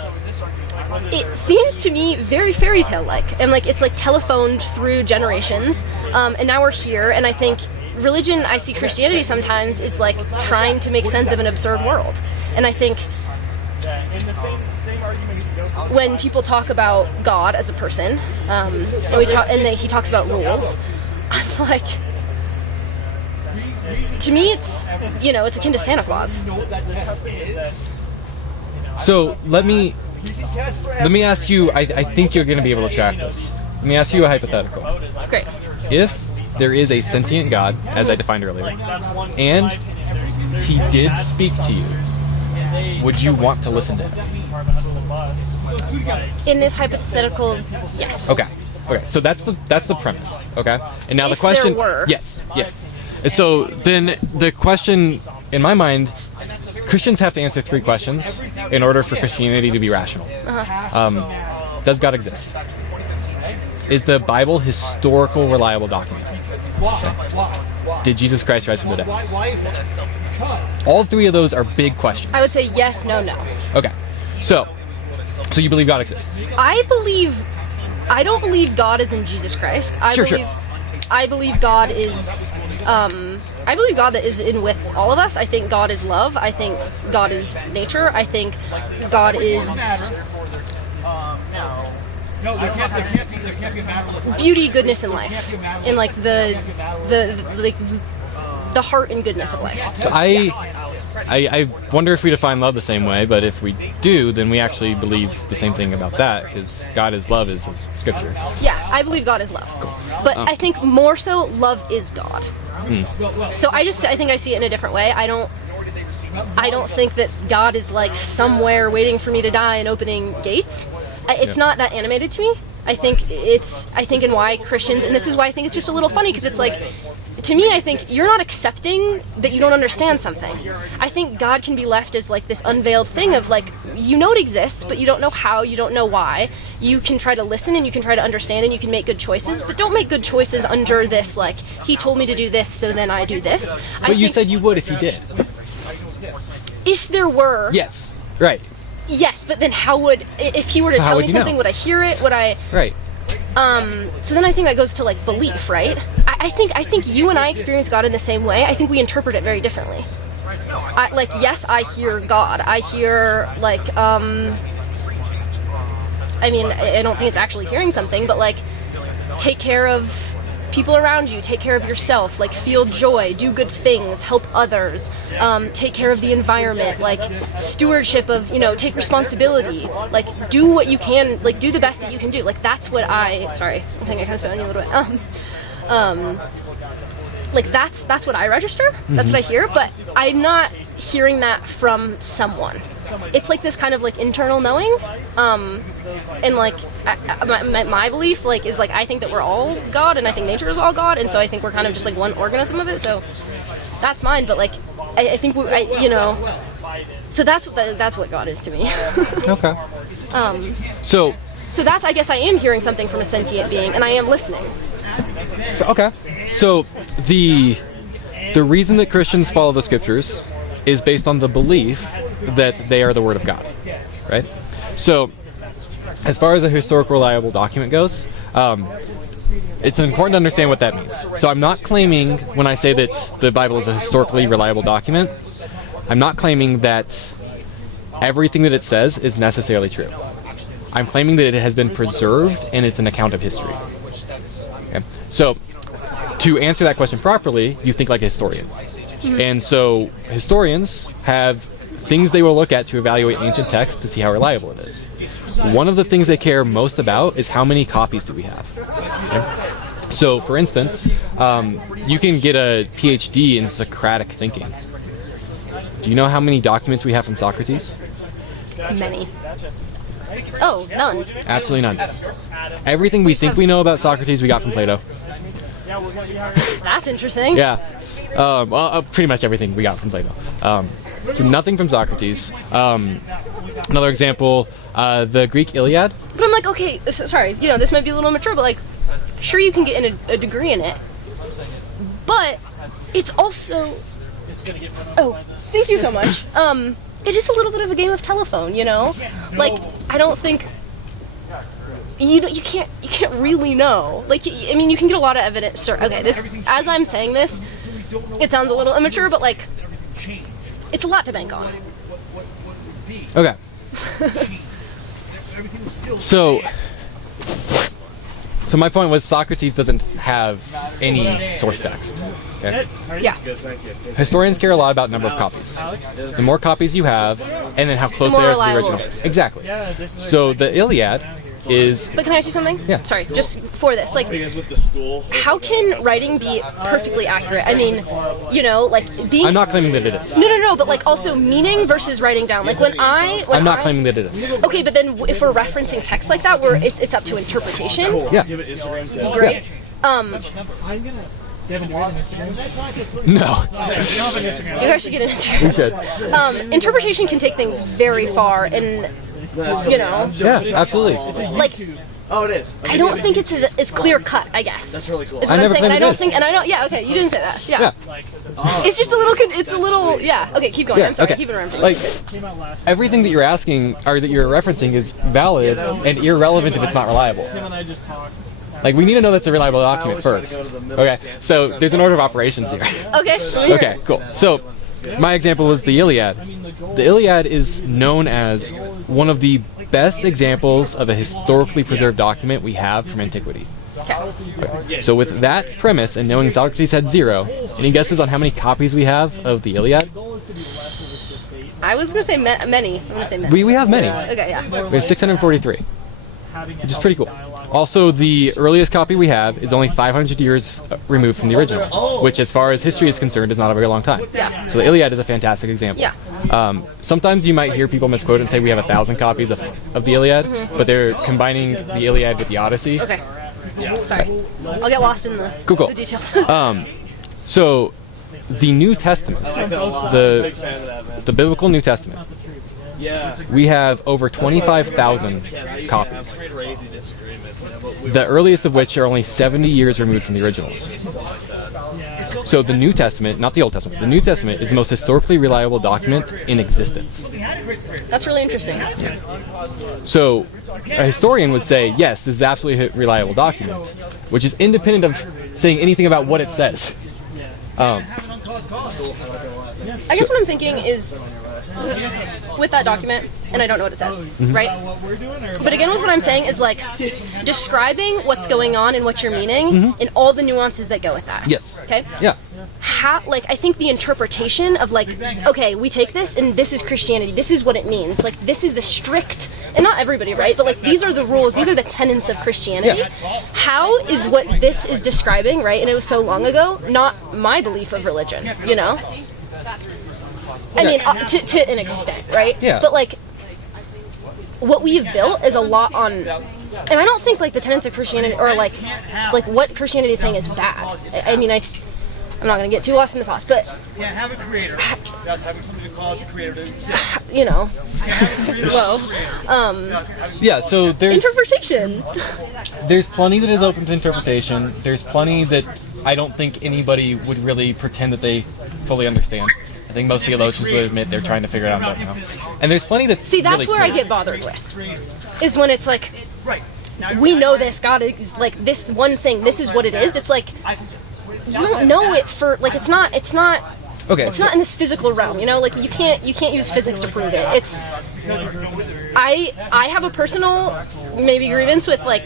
it seems to me very fairy tale like, and like it's like telephoned through generations, and now we're here, and I think religion, I see Christianity sometimes is like trying to make sense of an absurd world, and I think when people talk about God as a person, he talks about rules, I'm like, to me it's, it's akin to Santa Claus. So let me ask you, I think you're going to be able to track this. Let me ask you a hypothetical. Great. If there is a sentient God, as I defined earlier, and he did speak to you, would you want to listen to him? In this hypothetical, yes. Okay. So that's the premise. Okay. And now the If question. there were. Yes. And so then the question in my mind, Christians have to answer 3 questions in order for Christianity to be rational. Does God exist? Is the Bible historical, reliable document? Did Jesus Christ rise from the dead? All 3 of those are big questions. I would say yes, no, no. Okay. So you believe God exists? I don't believe God is in Jesus Christ. I believe God is, I believe God that is in with all of us. I think God is love. I think God is nature. I think God is beauty, goodness, and life, and like the heart and goodness of life. So I wonder if we define love the same way, but if we do, then we actually believe the same thing about that, because God is love is scripture. Yeah, I believe God is love. But I think more so, love is God. So I think I see it in a different way. I don't think that God is like somewhere waiting for me to die and opening gates. It's not that animated to me. I think in why Christians, and this is why I think it's just a little funny, because it's like, to me, I think you're not accepting that you don't understand something. I think God can be left as like this unveiled thing of like, it exists, but you don't know how, you don't know why. You can try to listen and you can try to understand and you can make good choices, but don't make good choices under this, like, he told me to do this, so then I do this. But you said you would if you did. If there were. Yes, right. Yes, but then if he were to tell me something, would I hear it? Would I? Right. So then I think that goes to like belief, right? I think you and I experience God in the same way. I think we interpret it very differently. Yes, I hear God. I hear like, I don't think it's actually hearing something, but like, take care of people around you, take care of yourself, like feel joy, do good things, help others, take care of the environment, like stewardship of, take responsibility, like do what you can, like do the best that you can do. Like that's what I think I kind of spit on you a little bit. Like that's what I register, that's what I hear, but I'm not hearing that from someone. It's like this kind of like internal knowing, and like my belief like is like I think that we're all God, and I think nature is all God, and so I think we're kind of just like one organism of it. So that's mine, but like I think so that's what God is to me. Okay. So that's, I guess I am hearing something from a sentient being, and I am listening. Okay. So the reason that Christians follow the scriptures is based on the belief that they are the Word of God, right? So, as far as a historical, reliable document goes, it's important to understand what that means. So I'm not claiming, when I say that the Bible is a historically reliable document, I'm not claiming that everything that it says is necessarily true. I'm claiming that it has been preserved and it's an account of history. Okay? So, to answer that question properly, you think like a historian. And so, historians have things they will look at to evaluate ancient texts to see how reliable it is. One of the things they care most about is how many copies do we have. Okay? So, for instance, you can get a PhD in Socratic thinking. Do you know how many documents we have from Socrates? Many. Oh, none. Absolutely none. Everything we think we know about Socrates, we got from Plato. That's interesting. Yeah. Pretty much everything we got from Plato. So nothing from Socrates. Another example, the Greek Iliad. But I'm like, okay, sorry, this might be a little immature, but like, sure you can get a degree in it, but it's also. Oh, thank you so much. It is a little bit of a game of telephone, Like, I don't think you can't really know. Like, I mean, you can get a lot of evidence. Okay, as I'm saying this, it sounds a little immature, but like, it's a lot to bank on. Okay. So my point was Socrates doesn't have any source text. Okay? Yeah. Historians care a lot about number of copies. The more copies you have, and then how close The they more are to the reliable original. it is. Exactly. So the Iliad is. But can I ask you something? Yeah. Sorry, just for this, like, how can writing be perfectly accurate? I mean, like being. I'm not claiming that it is. No, but like also meaning versus writing down. Like when I'm not claiming that it is. Okay, but then if we're referencing text like that, where it's up to interpretation. Yeah. Great. No. You guys should get an Instagram. We should. Interpretation can take things very far, and Yeah, absolutely. like. Oh, it is. I don't think it's as clear cut. I guess that's really cool. Is I what I'm never saying. And I claimed it don't is. think. And I don't. Yeah. Okay. You didn't say that. Yeah. Yeah. It's just a little. It's a little. Yeah. Okay. Keep going. Yeah, I'm sorry. okay. Keep interrupting. Like, everything that you're asking or that you're referencing is valid and irrelevant if it's not reliable. Like, we need to know that's a reliable document first. Okay, so there's an order of operations here. Okay. Okay, cool. So, my example was the Iliad. The Iliad is known as one of the best examples of a historically preserved document we have from antiquity. Okay. So with that premise and knowing Socrates had 0, any guesses on how many copies we have of the Iliad? I was gonna say many. I'm gonna say many. We have many. Okay. Yeah. We have 643, which is pretty cool. Also, the earliest copy we have is only 500 years removed from the original, which, as far as history is concerned, is not a very long time. Yeah. So the Iliad is a fantastic example. Yeah. Sometimes you might hear people misquote and say we have 1,000 copies of the Iliad, but they're combining the Iliad with the Odyssey. Okay. Sorry. I'll get lost in the Cool. the details. So the New Testament, the biblical New Testament, we have over 25,000 copies. The earliest of which are only 70 years removed from the originals. So the New Testament, not the Old Testament, the New Testament is the most historically reliable document in existence. That's really interesting. So a historian would say, yes, this is absolutely a reliable document, which is independent of saying anything about what it says. I guess what I'm thinking is, with that document, and I don't know what it says, right? But again, with what I'm saying is like describing what's going on and what you're meaning, and all the nuances that go with that. Yes. Okay. Yeah. I think the interpretation of like, okay, we take this and this is Christianity. This is what it means. Like, this is the strict, and not everybody, right? But like, these are the rules. These are the tenets of Christianity. Yeah. How is what this is describing, right? And it was so long ago, not my belief of religion, I mean, to an extent, right? Yeah. But like, what we have built is a lot on, and I don't think like the tenets of Christianity or like what Christianity is saying is bad. I mean, I'm not gonna get too lost in the sauce, but have a creator. Having somebody to call it the creator. Yeah, so there's interpretation. There's plenty that is open to interpretation. There's plenty that I don't think anybody would really pretend that they fully understand. I think most theologians would admit they're trying to figure it out right now. And there's plenty that's See, that's really where I clear. get bothered with, is when it's like, we know this, God is like this one thing, this is what it is. It's like, you don't know it for, like, it's not Okay. It's not in this physical realm, like you can't use physics to prove it. It's I have a personal maybe grievance with like,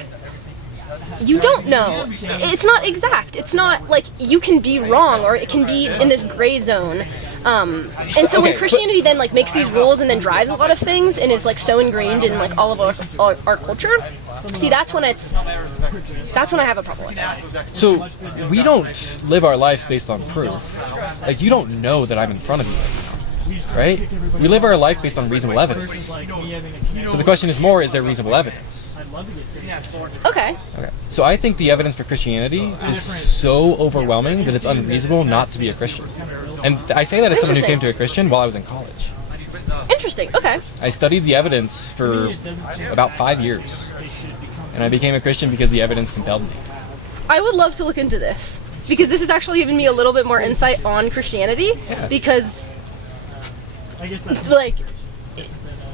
you don't know. It's not exact. It's not like you can be wrong or it can be in this gray zone. And so when Christianity then like makes these rules and then drives a lot of things and is like so ingrained in like all of our culture, see, that's when I have a problem with that. So we don't live our lives based on proof. Like, you don't know that I'm in front of you right now. right? We live our life based on reasonable evidence. So the question is more, is there reasonable evidence? Okay. Okay. So I think the evidence for Christianity is so overwhelming that it's unreasonable not to be a Christian. And I say that as someone who came to a Christian while I was in college. Interesting. Okay. I studied the evidence for about 5 years. And I became a Christian because the evidence compelled me. I would love to look into this because this has actually given me a little bit more insight on Christianity. Because, like,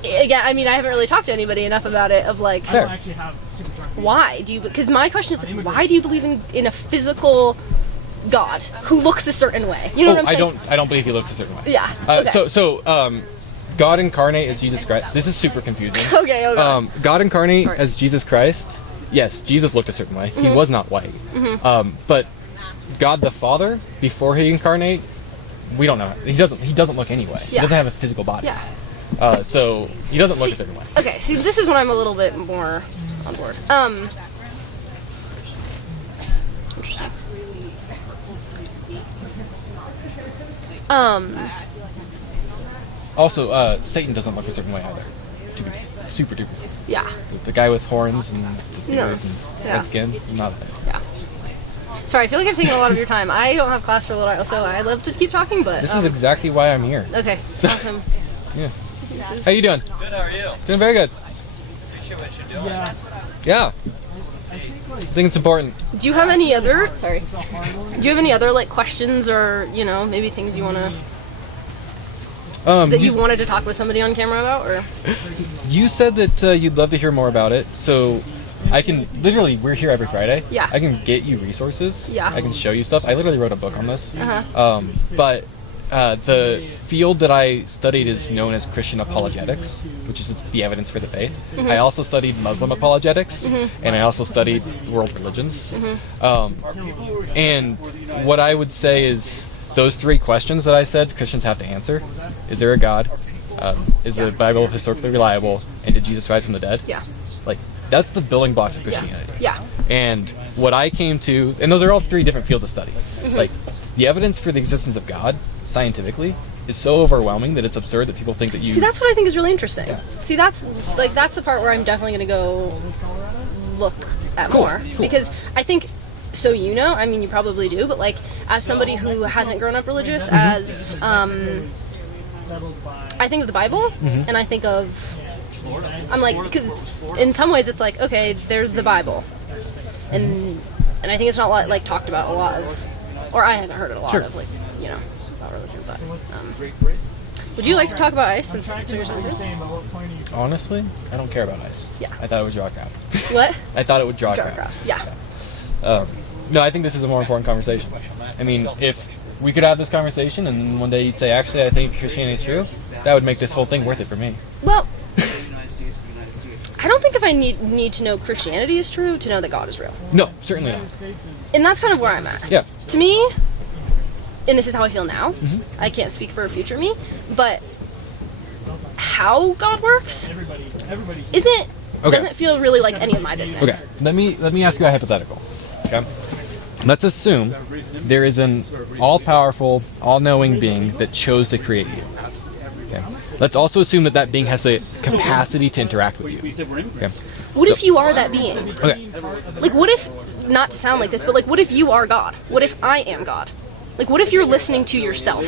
again, I mean, I haven't really talked to anybody enough about it. Of like, Sure. why do you? Because my question is, like, why do you believe in a physical God who looks a certain way? You know what I'm saying? I don't believe he looks a certain way. Yeah. Okay. So God incarnate as Jesus Christ. This is super confusing. Okay. God incarnate Sorry. as Jesus Christ. Yes, Jesus looked a certain way. He was not white. But God the Father, before he incarnate, we don't know. He doesn't look anyway. He Yeah. doesn't have a physical body. Yeah. So he doesn't look a certain way. Okay. See, this is when I'm a little bit more on board. Interesting. Also, Satan doesn't look a certain way either. To be super duper. Yeah. The guy with horns and the No. beard and Yeah. red skin, not a thing. Yeah. Sorry, I feel like I've taken a lot of your time. I don't have class for a little while, so I'd love to keep talking, but... This is exactly why I'm here. Okay, awesome. Yeah. How you doing? Good, how are you? Doing very good. Appreciate what you're doing. Yeah. I think it's important. Do you have any other... Sorry. Do you have any other, like, questions or, you know, maybe things you want to... that you wanted to talk with somebody on camera about, or... You said that you'd love to hear more about it, so I can literally, we're here every Friday. Yeah. I can get you resources. Yeah. I can show you stuff. I literally wrote a book on this. Uh-huh. But the field that I studied is known as Christian apologetics, which is the evidence for the faith. Mm-hmm. I also studied Muslim apologetics, and I also studied world religions. Mm-hmm. And what I would say is those three questions that I said Christians have to answer. Is there a God? Is the Bible historically reliable? And did Jesus rise from the dead? Yeah. Like, that's the building blocks of Christianity. Yeah. And what I came to, and those are all three different fields of study. Like, the evidence for the existence of God, scientifically, is so overwhelming that it's absurd that people think that you... See, that's what I think is really interesting. Yeah. See, that's the part where I'm definitely going to go look at more. Cool. Because I think... So you know, I mean, you probably do, but like, as somebody who hasn't grown up religious, as I think of the Bible, and I think of, I'm like, because in some ways it's like, okay, there's the Bible, and I think it's not like talked about a lot of, or I haven't heard it a lot of, like, you know, about religion. But would you like to talk about ICE since that's what your son is? Honestly, I don't care about ICE. Yeah. I thought it would draw a crowd. What? I thought it would draw a Dark crowd. crowd. Yeah. No, I think this is a more important conversation. I mean, if we could have this conversation and then one day you'd say, actually, I think Christianity is true, that would make this whole thing worth it for me. Well, I don't think if I need to know Christianity is true to know that God is real. No, certainly not. And that's kind of where I'm at. Yeah. To me, and this is how I feel now, I can't speak for a future me, but how God works doesn't feel really like any of my business. Okay, let me ask you a hypothetical. Okay, let's assume there is an all-powerful, all-knowing being that chose to create you. Okay, let's also assume that being has the capacity to interact with you. Okay. What if you are that being? Okay. Like, what if, not to sound like this, but like, what if you are God? What if I am God? Like, what if you're listening to yourself?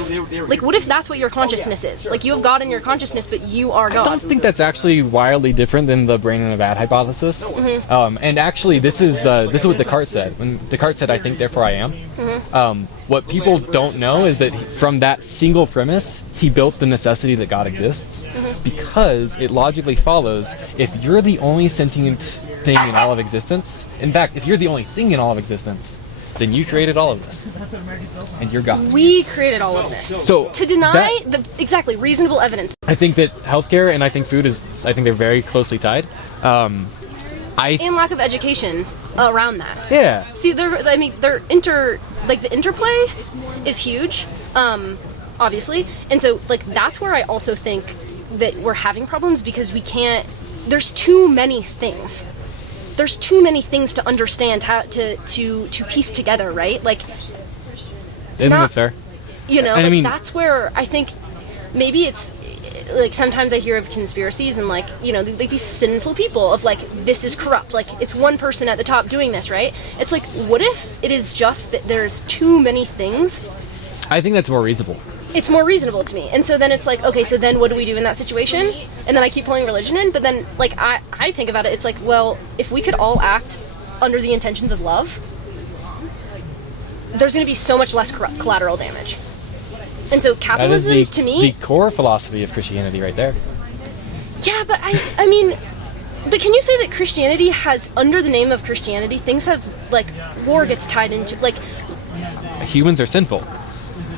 Like, what if that's what your consciousness is? Like, you have God in your consciousness, but you are God. I don't think that's actually wildly different than the brain in a vat hypothesis. And actually, this is what Descartes said. When Descartes said, "I think, therefore I am." What people don't know is that from that single premise, he built the necessity that God exists, because it logically follows if you're the only sentient thing in all of existence. In fact, if you're the only thing in all of existence, then you created all of this, and you're God. We created all of this. So to deny exactly reasonable evidence. I think that healthcare and I think food I think they're very closely tied. And lack of education around that. Yeah. See, the interplay is huge, obviously, and so like that's where I also think that we're having problems because we can't. There's too many things. There's too many things to understand how to piece together, right? Like, I think that's fair. You know, and I mean, that's where I think maybe it's like sometimes I hear of conspiracies and like, you know, like these sinful people of like, this is corrupt, like it's one person at the top doing this, right? It's like, what if it is just that there's too many things? I think that's more reasonable. It's more reasonable to me. And so then it's like, okay, so then what do we do in that situation? And then I keep pulling religion in, but then like I think about it, it's like, well, if we could all act under the intentions of love, there's going to be so much less collateral damage. And so capitalism, to me... the core philosophy of Christianity right there. Yeah, but I mean... But can you say that Christianity has, under the name of Christianity, things have, like, war gets tied into, like... Humans are sinful.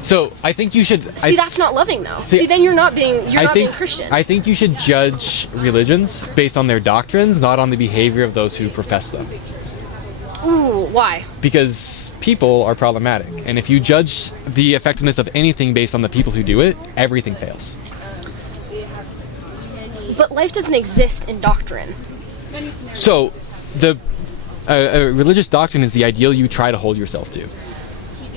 So, I think you should... See, that's not loving, though. See, then you're not being Christian. I think you should judge religions based on their doctrines, not on the behavior of those who profess them. Ooh, why? Because people are problematic. And if you judge the effectiveness of anything based on the people who do it, everything fails. But life doesn't exist in doctrine. So, a religious doctrine is the ideal you try to hold yourself to.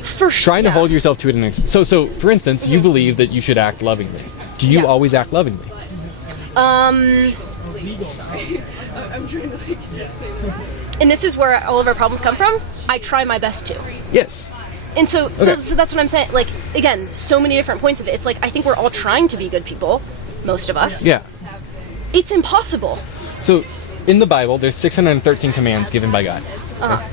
For sure. Trying to hold yourself to it. So, for instance, you believe that you should act lovingly. Do you always act lovingly? I'm trying to and this is where all of our problems come from. I try my best to. Yes. And so that's what I'm saying. Like, again, so many different points of it. It's like, I think we're all trying to be good people, most of us. Yeah. It's impossible. So, in the Bible, there's 613 commands given by God. Okay?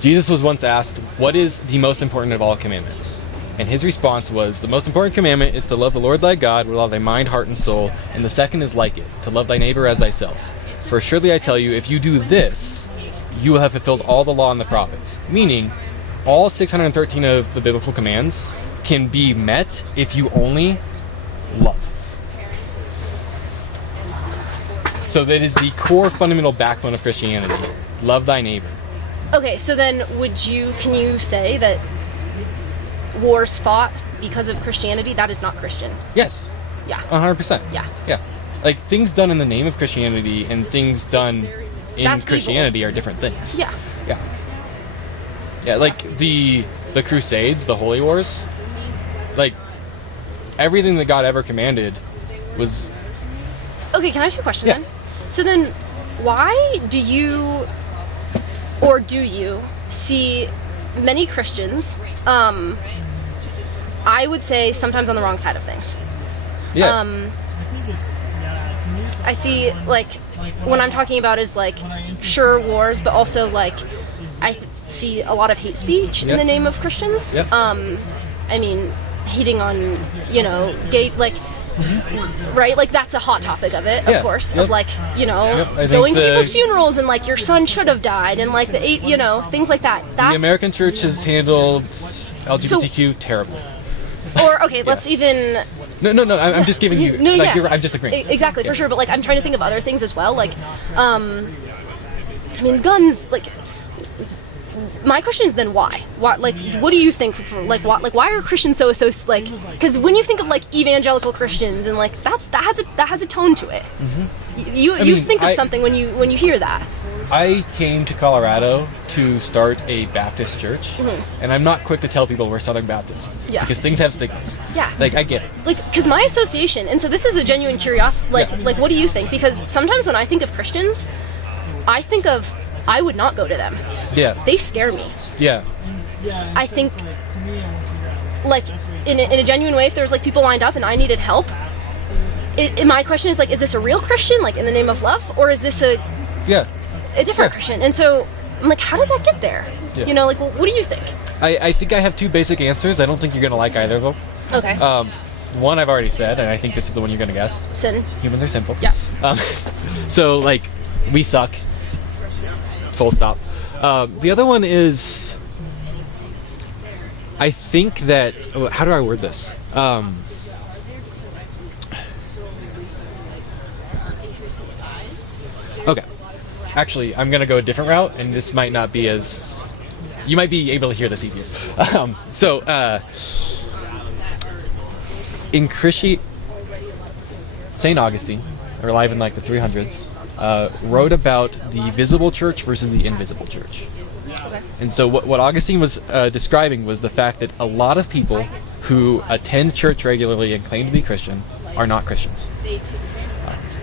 Jesus was once asked, what is the most important of all commandments? And his response was, the most important commandment is to love the Lord thy God with all thy mind, heart, and soul, and the second is like it, to love thy neighbor as thyself. For surely I tell you, if you do this, you will have fulfilled all the law and the prophets. Meaning, all 613 of the biblical commands can be met if you only love. So that is the core fundamental backbone of Christianity. Love thy neighbor. Okay, so then can you say that wars fought because of Christianity, that is not Christian? Yes. Yeah. 100%. Yeah. Yeah. Like, things done in the name of Christianity and things done in That's Christianity evil. are different things. Yeah. Yeah. Yeah, like the Crusades, the Holy Wars, like everything that God ever commanded was... Okay, can I ask you a question then? So then, why do you see many Christians, I would say sometimes on the wrong side of things? Yeah. I see, like, when I'm talking about is, like, sure, wars, but also, like, I see a lot of hate speech in the name of Christians. Yeah. I mean, hating on, you know, gay, like, right? Like, that's a hot topic of it, of course, of, like, you know, going to people's funerals and, like, your son should have died and, like, you know, things like that. The American church has handled LGBTQ terribly. Or, okay, let's even... No, I'm just giving you... No, like, I'm just agreeing. Exactly, for sure, but, like, I'm trying to think of other things as well, like, I mean, guns, like... My question is then why? Why, like, what do you think? Why are Christians so like? Because when you think of like evangelical Christians and like that has a tone to it. Mm-hmm. You think of something when you hear that. I came to Colorado to start a Baptist church, and I'm not quick to tell people we're Southern Baptist. Yeah. Because things have stigmas. Yeah. Like, I get it. Like, because my association, and so this is a genuine curiosity. Like, what do you think? Because sometimes when I think of Christians, I think of I would not go to them. Yeah. They scare me. Yeah. I think, like, in a genuine way, if there was, like, people lined up and I needed help, my question is, like, is this a real Christian, like, in the name of love? Or is this a different Christian? And so, I'm like, how did that get there? Yeah. You know, like, well, what do you think? I think I have two basic answers. I don't think you're going to like either of them. Okay. One I've already said, and I think this is the one you're going to guess. Sin. Humans are sinful. Yeah. So, like, we suck. Full stop. The other one is, I think that, how do I word this? Okay. Actually, I'm going to go a different route, and this might not be as, you might be able to hear this easier. In St. Augustine, or alive in like the 300s, wrote about the visible church versus the invisible church. Okay. And so what Augustine was describing was the fact that a lot of people who attend church regularly and claim to be Christian are not Christians.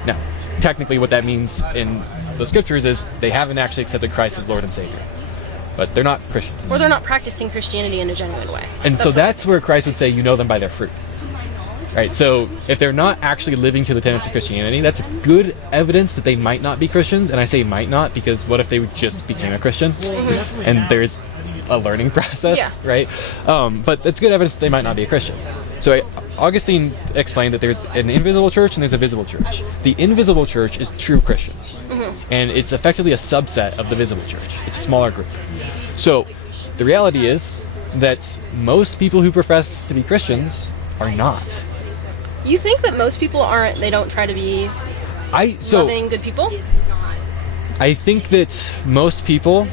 Now, technically what that means in the scriptures is they haven't actually accepted Christ as Lord and Savior. But they're not Christians. Or they're not practicing Christianity in a genuine way. And so that's where Christ would say, you know them by their fruit. Right? So if they're not actually living to the tenets of Christianity, that's good evidence that they might not be Christians. And I say might not because what if they just became a Christian? Mm-hmm. And there's a learning process, right? But it's good evidence that they might not be a Christian. So Augustine explained that there's an invisible church and there's a visible church. The invisible church is true Christians. Mm-hmm. And it's effectively a subset of the visible church. It's a smaller group. So the reality is that most people who profess to be Christians are not. You think that most people aren't, they don't try to be loving, good people? I think that most people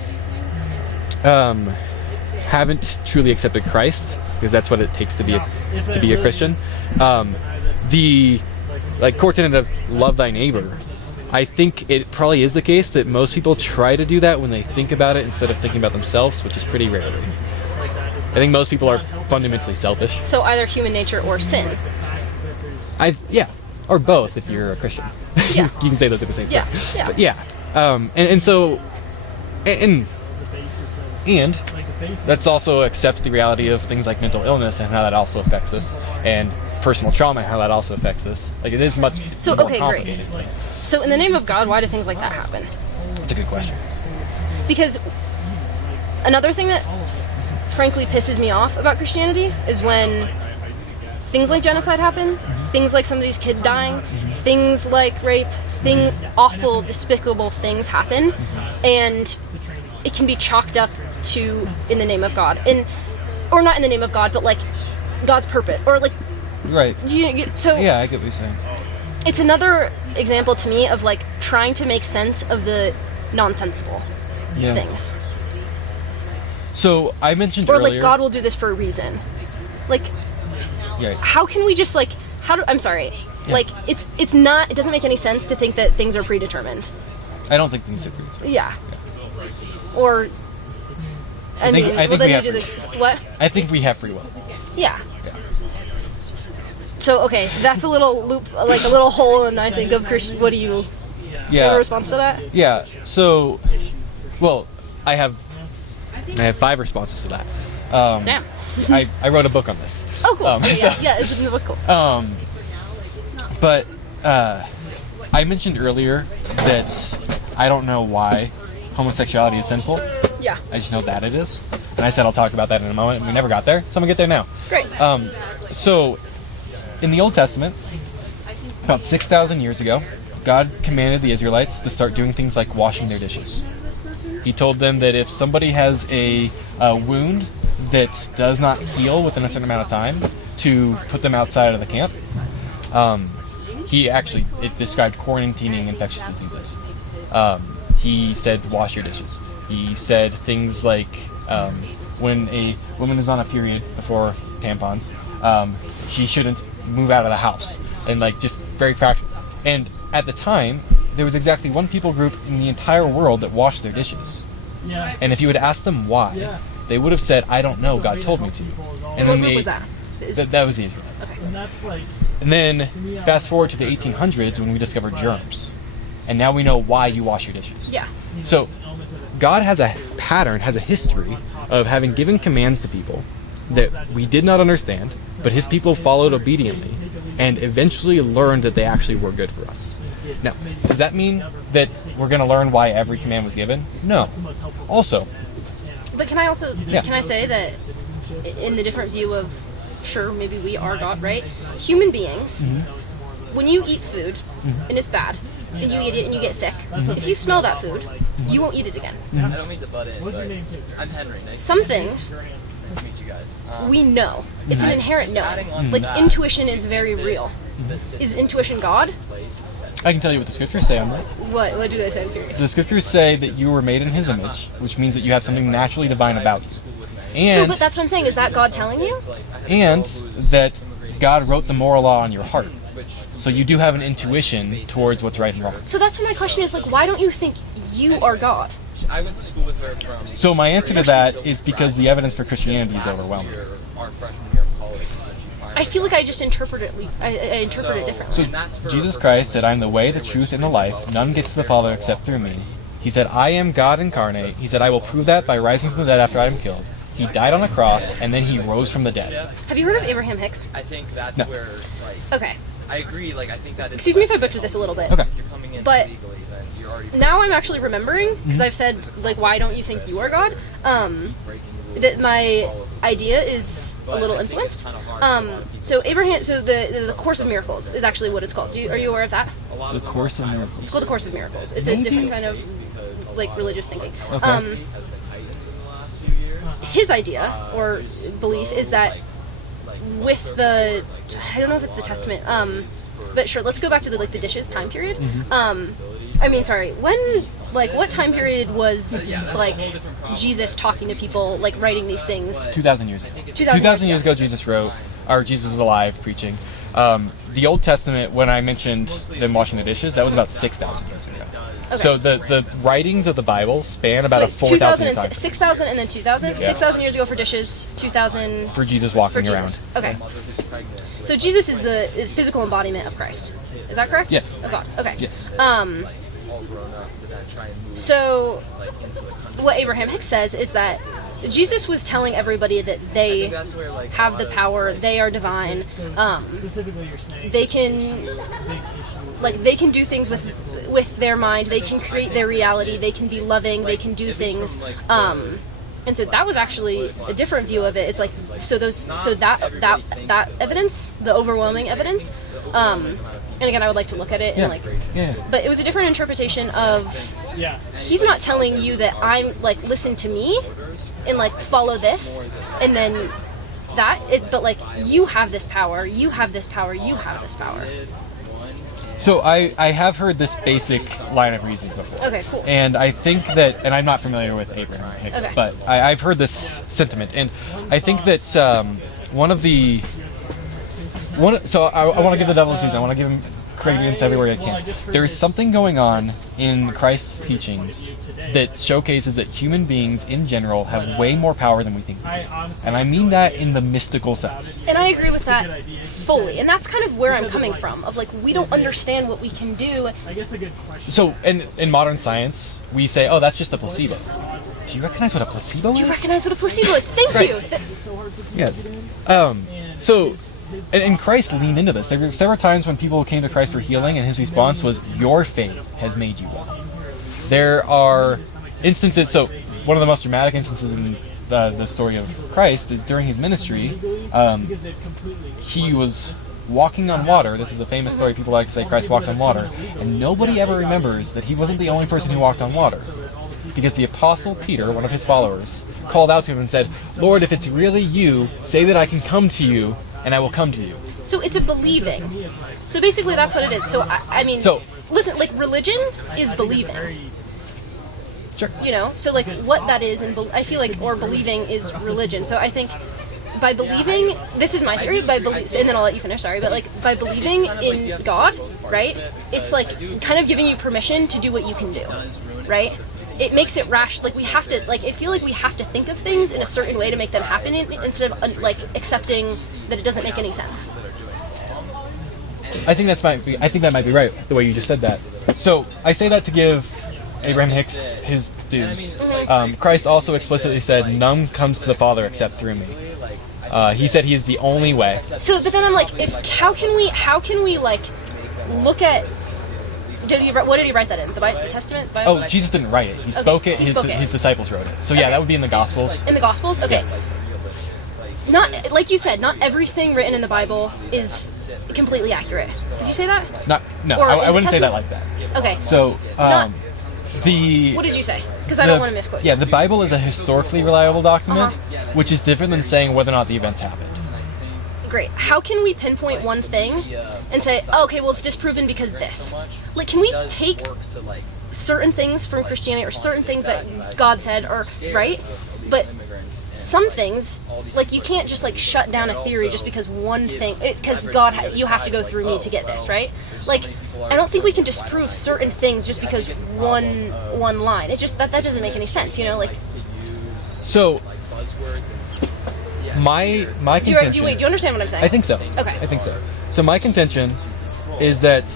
haven't truly accepted Christ, because that's what it takes to be a Christian. The core tenet of love thy neighbor, I think it probably is the case that most people try to do that when they think about it instead of thinking about themselves, which is pretty rarely. I think most people are fundamentally selfish. So either human nature or sin. Or both if you're a Christian. Yeah. You can say those at the same time. Yeah. But yeah. And let's also accept the reality of things like mental illness and how that also affects us, and personal trauma and how that also affects us. Like, it is much more complicated. Great. So in the name of God, why do things like that happen? That's a good question. Because another thing that frankly pisses me off about Christianity is when things like genocide happen, things like somebody's kid dying, things like rape, awful, despicable things happen, and it can be chalked up to in the name of God, or not in the name of God, but like God's purpose, or like right. So yeah, I get what you're saying. It's another example to me of like trying to make sense of the nonsensical things. So I mentioned earlier, or like God will do this for a reason. Like, how can we just like I'm sorry. Yeah. Like it's not. It doesn't make any sense to think that things are predetermined. I don't think things are predetermined. Yeah. Or. I think we have what? I think we have free will. Yeah. So okay, that's a little loop, like a little hole, and I think of Christian. What do you? Do you have a response to that? Yeah. So, well, I have 5 responses to that. Damn. I wrote a book on this. Oh, cool. It's in the book. Cool. But I mentioned earlier that I don't know why homosexuality is sinful. Yeah. I just know that it is. And I said I'll talk about that in a moment. We never got there, so I'm gonna get there now. Great. So, in the Old Testament, about 6,000 years ago, God commanded the Israelites to start doing things like washing their dishes. He told them that if somebody has a wound that does not heal within a certain amount of time, to put them outside of the camp. It described quarantining infectious diseases. He said, wash your dishes. He said things like, when a woman is on a period before tampons, she shouldn't move out of the house. And like, just very practical. And at the time, there was exactly one people group in the entire world that washed their dishes. Yeah. And if you would ask them why, they would have said, I don't know, God told me to. And what group was that? That was the Israelites. Okay. And then, fast forward to the 1800s when we discovered germs. And now we know why you wash your dishes. Yeah. So, God has a pattern, has a history of having given commands to people that we did not understand, but his people followed obediently and eventually learned that they actually were good for us. Now, does that mean that we're going to learn why every command was given? No. Also. But can I say that in the different view of, sure, maybe we are God, right? Human beings, when you eat food and it's bad, and you eat it and you get sick, if you smell that food, you won't eat it again. I don't mean to butt in. What's your name? I'm Henry. Some things Nice to meet you guys. We know. It's an inherent knowing. Like, intuition is very real. Is intuition God? I can tell you what the scriptures say on that. What do they say? I'm curious. The scriptures say that you were made in his image, which means that you have something naturally divine about you. And, but that's what I'm saying. Is that God telling you? And that God wrote the moral law on your heart. So you do have an intuition towards what's right and wrong. So that's what my question is, like, why don't you think you are God? I went to school with her from... So my answer to that is because the evidence for Christianity is overwhelming. I feel like I just interpret it. I interpret it differently. So Jesus Christ said, "I'm the way, the truth, and the life. None gets to the Father except through me." He said, "I am God incarnate." He said, "I will prove that by rising from the dead after I am killed." He died on a cross, and then he rose from the dead. Have you heard of Abraham Hicks? I think that's No. where, like, Okay. I agree. Like, I think that is. Excuse me if I butchered this a little bit. Okay. If you're coming in But illegally, then you're already now I'm actually remembering, because I've said, like, why don't you think you are God? That my idea is a little influenced. So the Course of Miracles is actually what it's called. Are you aware of that? The Course of Miracles. It's called the Course of Miracles. It's a different kind of, like, religious thinking. Okay. His idea or belief is that with the, I don't know if it's the Testament, but sure, let's go back to the dishes time period. What time period was like Jesus talking to people, like writing these things? 2,000 years ago. 2,000 years ago, Jesus wrote, or Jesus was alive preaching. The Old Testament, when I mentioned them washing the dishes, that was about 6,000 years ago. Okay. So the writings of the Bible span about a 4,000 year time. 6,000 and then 2,000? Yeah. 6,000 years ago for dishes, 2,000 For Jesus for walking Jesus. around. Okay. So Jesus is the physical embodiment of Christ. Is that correct? Yes. Of God. Okay. Yes. So what Abraham Hicks says is that Jesus was telling everybody that they have the power, they are divine, they can do things with their mind, they can create their reality, they can be loving, they can do things, and so that was actually a different view of it. It's like that evidence, the overwhelming evidence, and again, I would like to look at it and but it was a different interpretation of, he's not telling you that I'm like, listen to me and like follow this and then but like, you have this power, you have this power, you have this power. So I have heard this basic line of reasoning before. Okay, cool. And I think that, and I'm not familiar with Abraham Hicks, Okay. but I've heard this sentiment, and I think that so I want to give the devil his dues. I want to give him credence everywhere I can. There is something going on in Christ's teachings that showcases that human beings in general have way more power than we think. And I mean that in the mystical sense. And I agree with that fully. And that's kind of where I'm coming from, of like, we don't understand what we can do. So in modern science, we say, oh, that's just a placebo. Do you recognize what a placebo is? Do you recognize what a placebo is? Thank you. Yes. And Christ leaned into this. There were several times when people came to Christ for healing, and his response was, "Your faith has made you well." There are instances. So one of the most dramatic instances in the story of Christ is during his ministry. He was walking on water. This is a famous story. People like to say Christ walked on water, and nobody ever remembers that he wasn't the only person who walked on water, because the apostle Peter, one of his followers, called out to him and said, "Lord, if it's really you, say that I can come to you, and I will come to you." So it's a believing. So basically that's what it is. So I mean, listen, like, religion is believing. Sure. You know, so like what that is, and I feel like, or believing is religion. So I think by believing, this is my theory, and then I'll let you finish, sorry, but like by believing in God, right, it's like kind of giving you permission to do what you can do, right? It makes it rash. Like, we have to, like, I feel like we have to think of things in a certain way to make them happen, instead of like accepting that it doesn't make any sense. I think that might be right, the way you just said that. So I say that to give Abraham Hicks his dues. Christ also explicitly said, "None comes to the Father except through me." He said he is the only way. So, but then I'm like, how can we like look at? What did he write that in? The Testament? Bible? Oh, Jesus didn't write it. He spoke it. His disciples wrote it. So yeah, that would be in the Gospels. In the Gospels? Okay. Yeah. Not, like you said, not everything written in the Bible is completely accurate. Did you say that? I wouldn't say that like that. Okay. So, What did you say? Because I don't want to misquote. Yeah, the Bible is a historically reliable document, which is different than saying whether or not the events happened. Great. How can we pinpoint one thing and say, oh, okay, well, it's disproven because this? Like, can we take certain things from Christianity, or certain things that God said, or, right? But some things, like, you can't just, like, shut down a theory just because one thing, because God, you have to go through me to get this, right? Like, I don't think we can disprove certain things just because one line. It just, that doesn't make any sense, you know? Like, So, My Do contention. you understand what I'm saying? I think so. Okay. I think so. So my contention is that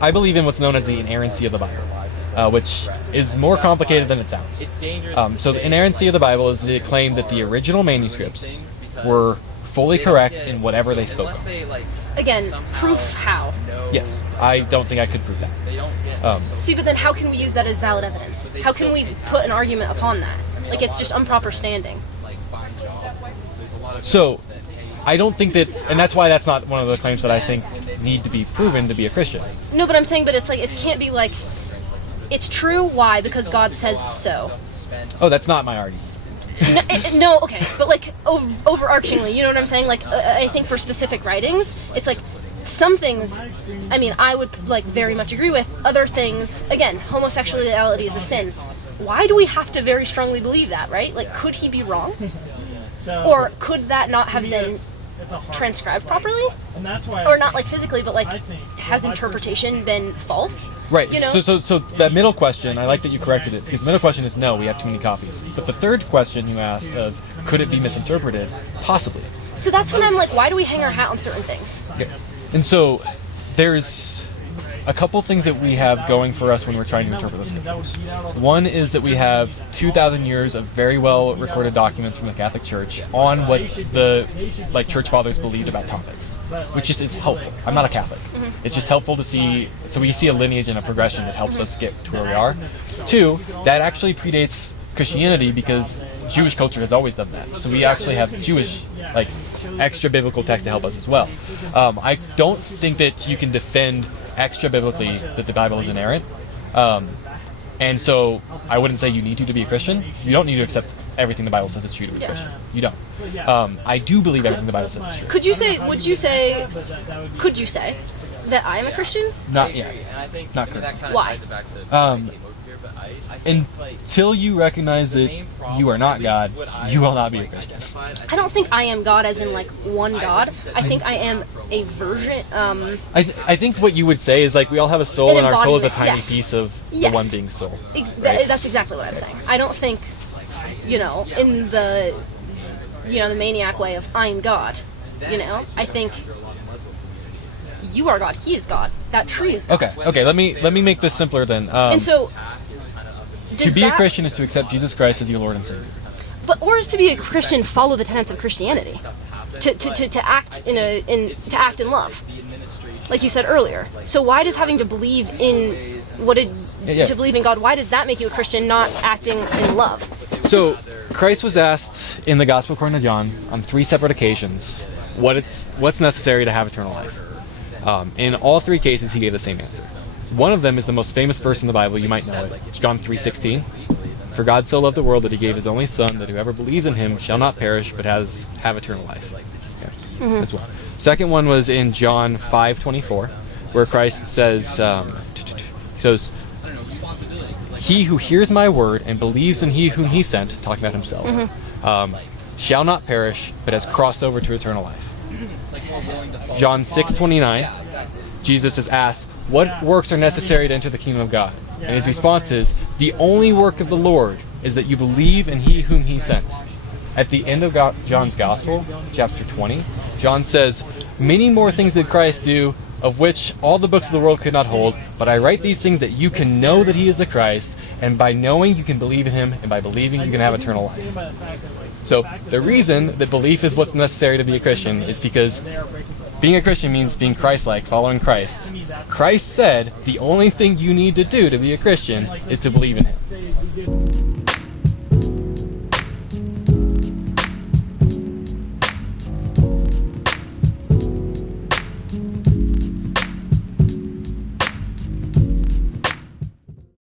I believe in what's known as the inerrancy of the Bible, which is more complicated than it sounds. So the inerrancy of the Bible is the claim that the original manuscripts were fully correct in whatever they spoke of. Again, proof how? Yes, I don't think I could prove that. See, but then how can we use that as valid evidence? How can we put an argument upon that? Like, it's just improper standing. So, I don't think that, and that's why that's not one of the claims that I think need to be proven to be a Christian. No, but I'm saying, but it's like, it can't be like, it's true, why? Because God says so. Oh, that's not my argument. No, okay, but like, overarchingly, you know what I'm saying? Like, I think for specific writings, it's like, some things, I mean, I would like very much agree with. Other things, again, homosexuality is a sin. Why do we have to very strongly believe that, right? Like, could he be wrong? Or could that not have been transcribed properly? Or not like physically, but like, has interpretation been false? Right. You know? So that middle question, I like that you corrected it, because the middle question is no, we have too many copies. But the third question you asked of could it be misinterpreted? Possibly. So that's when I'm like, why do we hang our hat on certain things? Okay. And so there's a couple things that we have going for us when we're trying to interpret the scriptures. One is that we have 2,000 years of very well recorded documents from the Catholic Church on what the church fathers believed about topics, which just is helpful. I'm not a Catholic. It's just helpful to see, so we see a lineage and a progression that helps us get to where we are. Two, that actually predates Christianity because Jewish culture has always done that. So we actually have Jewish, extra biblical text to help us as well. I don't think that you can defend extra biblically that the Bible is inerrant, and so I wouldn't say you need to be a Christian. You don't need to accept everything the Bible says is true to be a Christian. You don't. I do believe everything the Bible says is true. Could you say that I am a Christian? Not yet. Not correct. Why? Until you recognize that you are not God, you will not be a Christian. I don't think I am God as in like one God. I think I am a version. I think what you would say is we all have a soul, and our soul is a tiny yes. piece of Yes. the one being soul. That's exactly what I'm saying. I don't think, in the, the maniac way of I'm God. I think you are God. He is God. That tree is God. Okay. Let me make this simpler then. And so, to be a Christian is to accept Jesus Christ as your Lord and Savior. Or is to be a Christian follow the tenets of Christianity, to act in love, like you said earlier. So why does having to believe in to believe in God? Why does that make you a Christian, not acting in love? So Christ was asked in the Gospel according to John on 3 separate occasions what's necessary to have eternal life. In all 3 cases, he gave the same answer. One of them is the most famous verse in the Bible. You might know it. It's John 3:16. For God so loved the world that he gave his only Son, that whoever believes in him shall not perish, but have eternal life. Okay. That's one. Second one was in John 5:24, where Christ says, he who hears my word and believes in he whom he sent, talking about himself, shall not perish, but has crossed over to eternal life. John 6:29, Jesus is asked, what works are necessary to enter the kingdom of God? And his response is, the only work of the Lord is that you believe in he whom he sent. At the end of John's Gospel, chapter 20, John says, many more things did Christ do, of which all the books of the world could not hold, but I write these things that you can know that he is the Christ, and by knowing you can believe in him, and by believing you can have eternal life. So the reason that belief is what's necessary to be a Christian is because being a Christian means being Christ-like, following Christ. Christ said the only thing you need to do to be a Christian is to believe in him.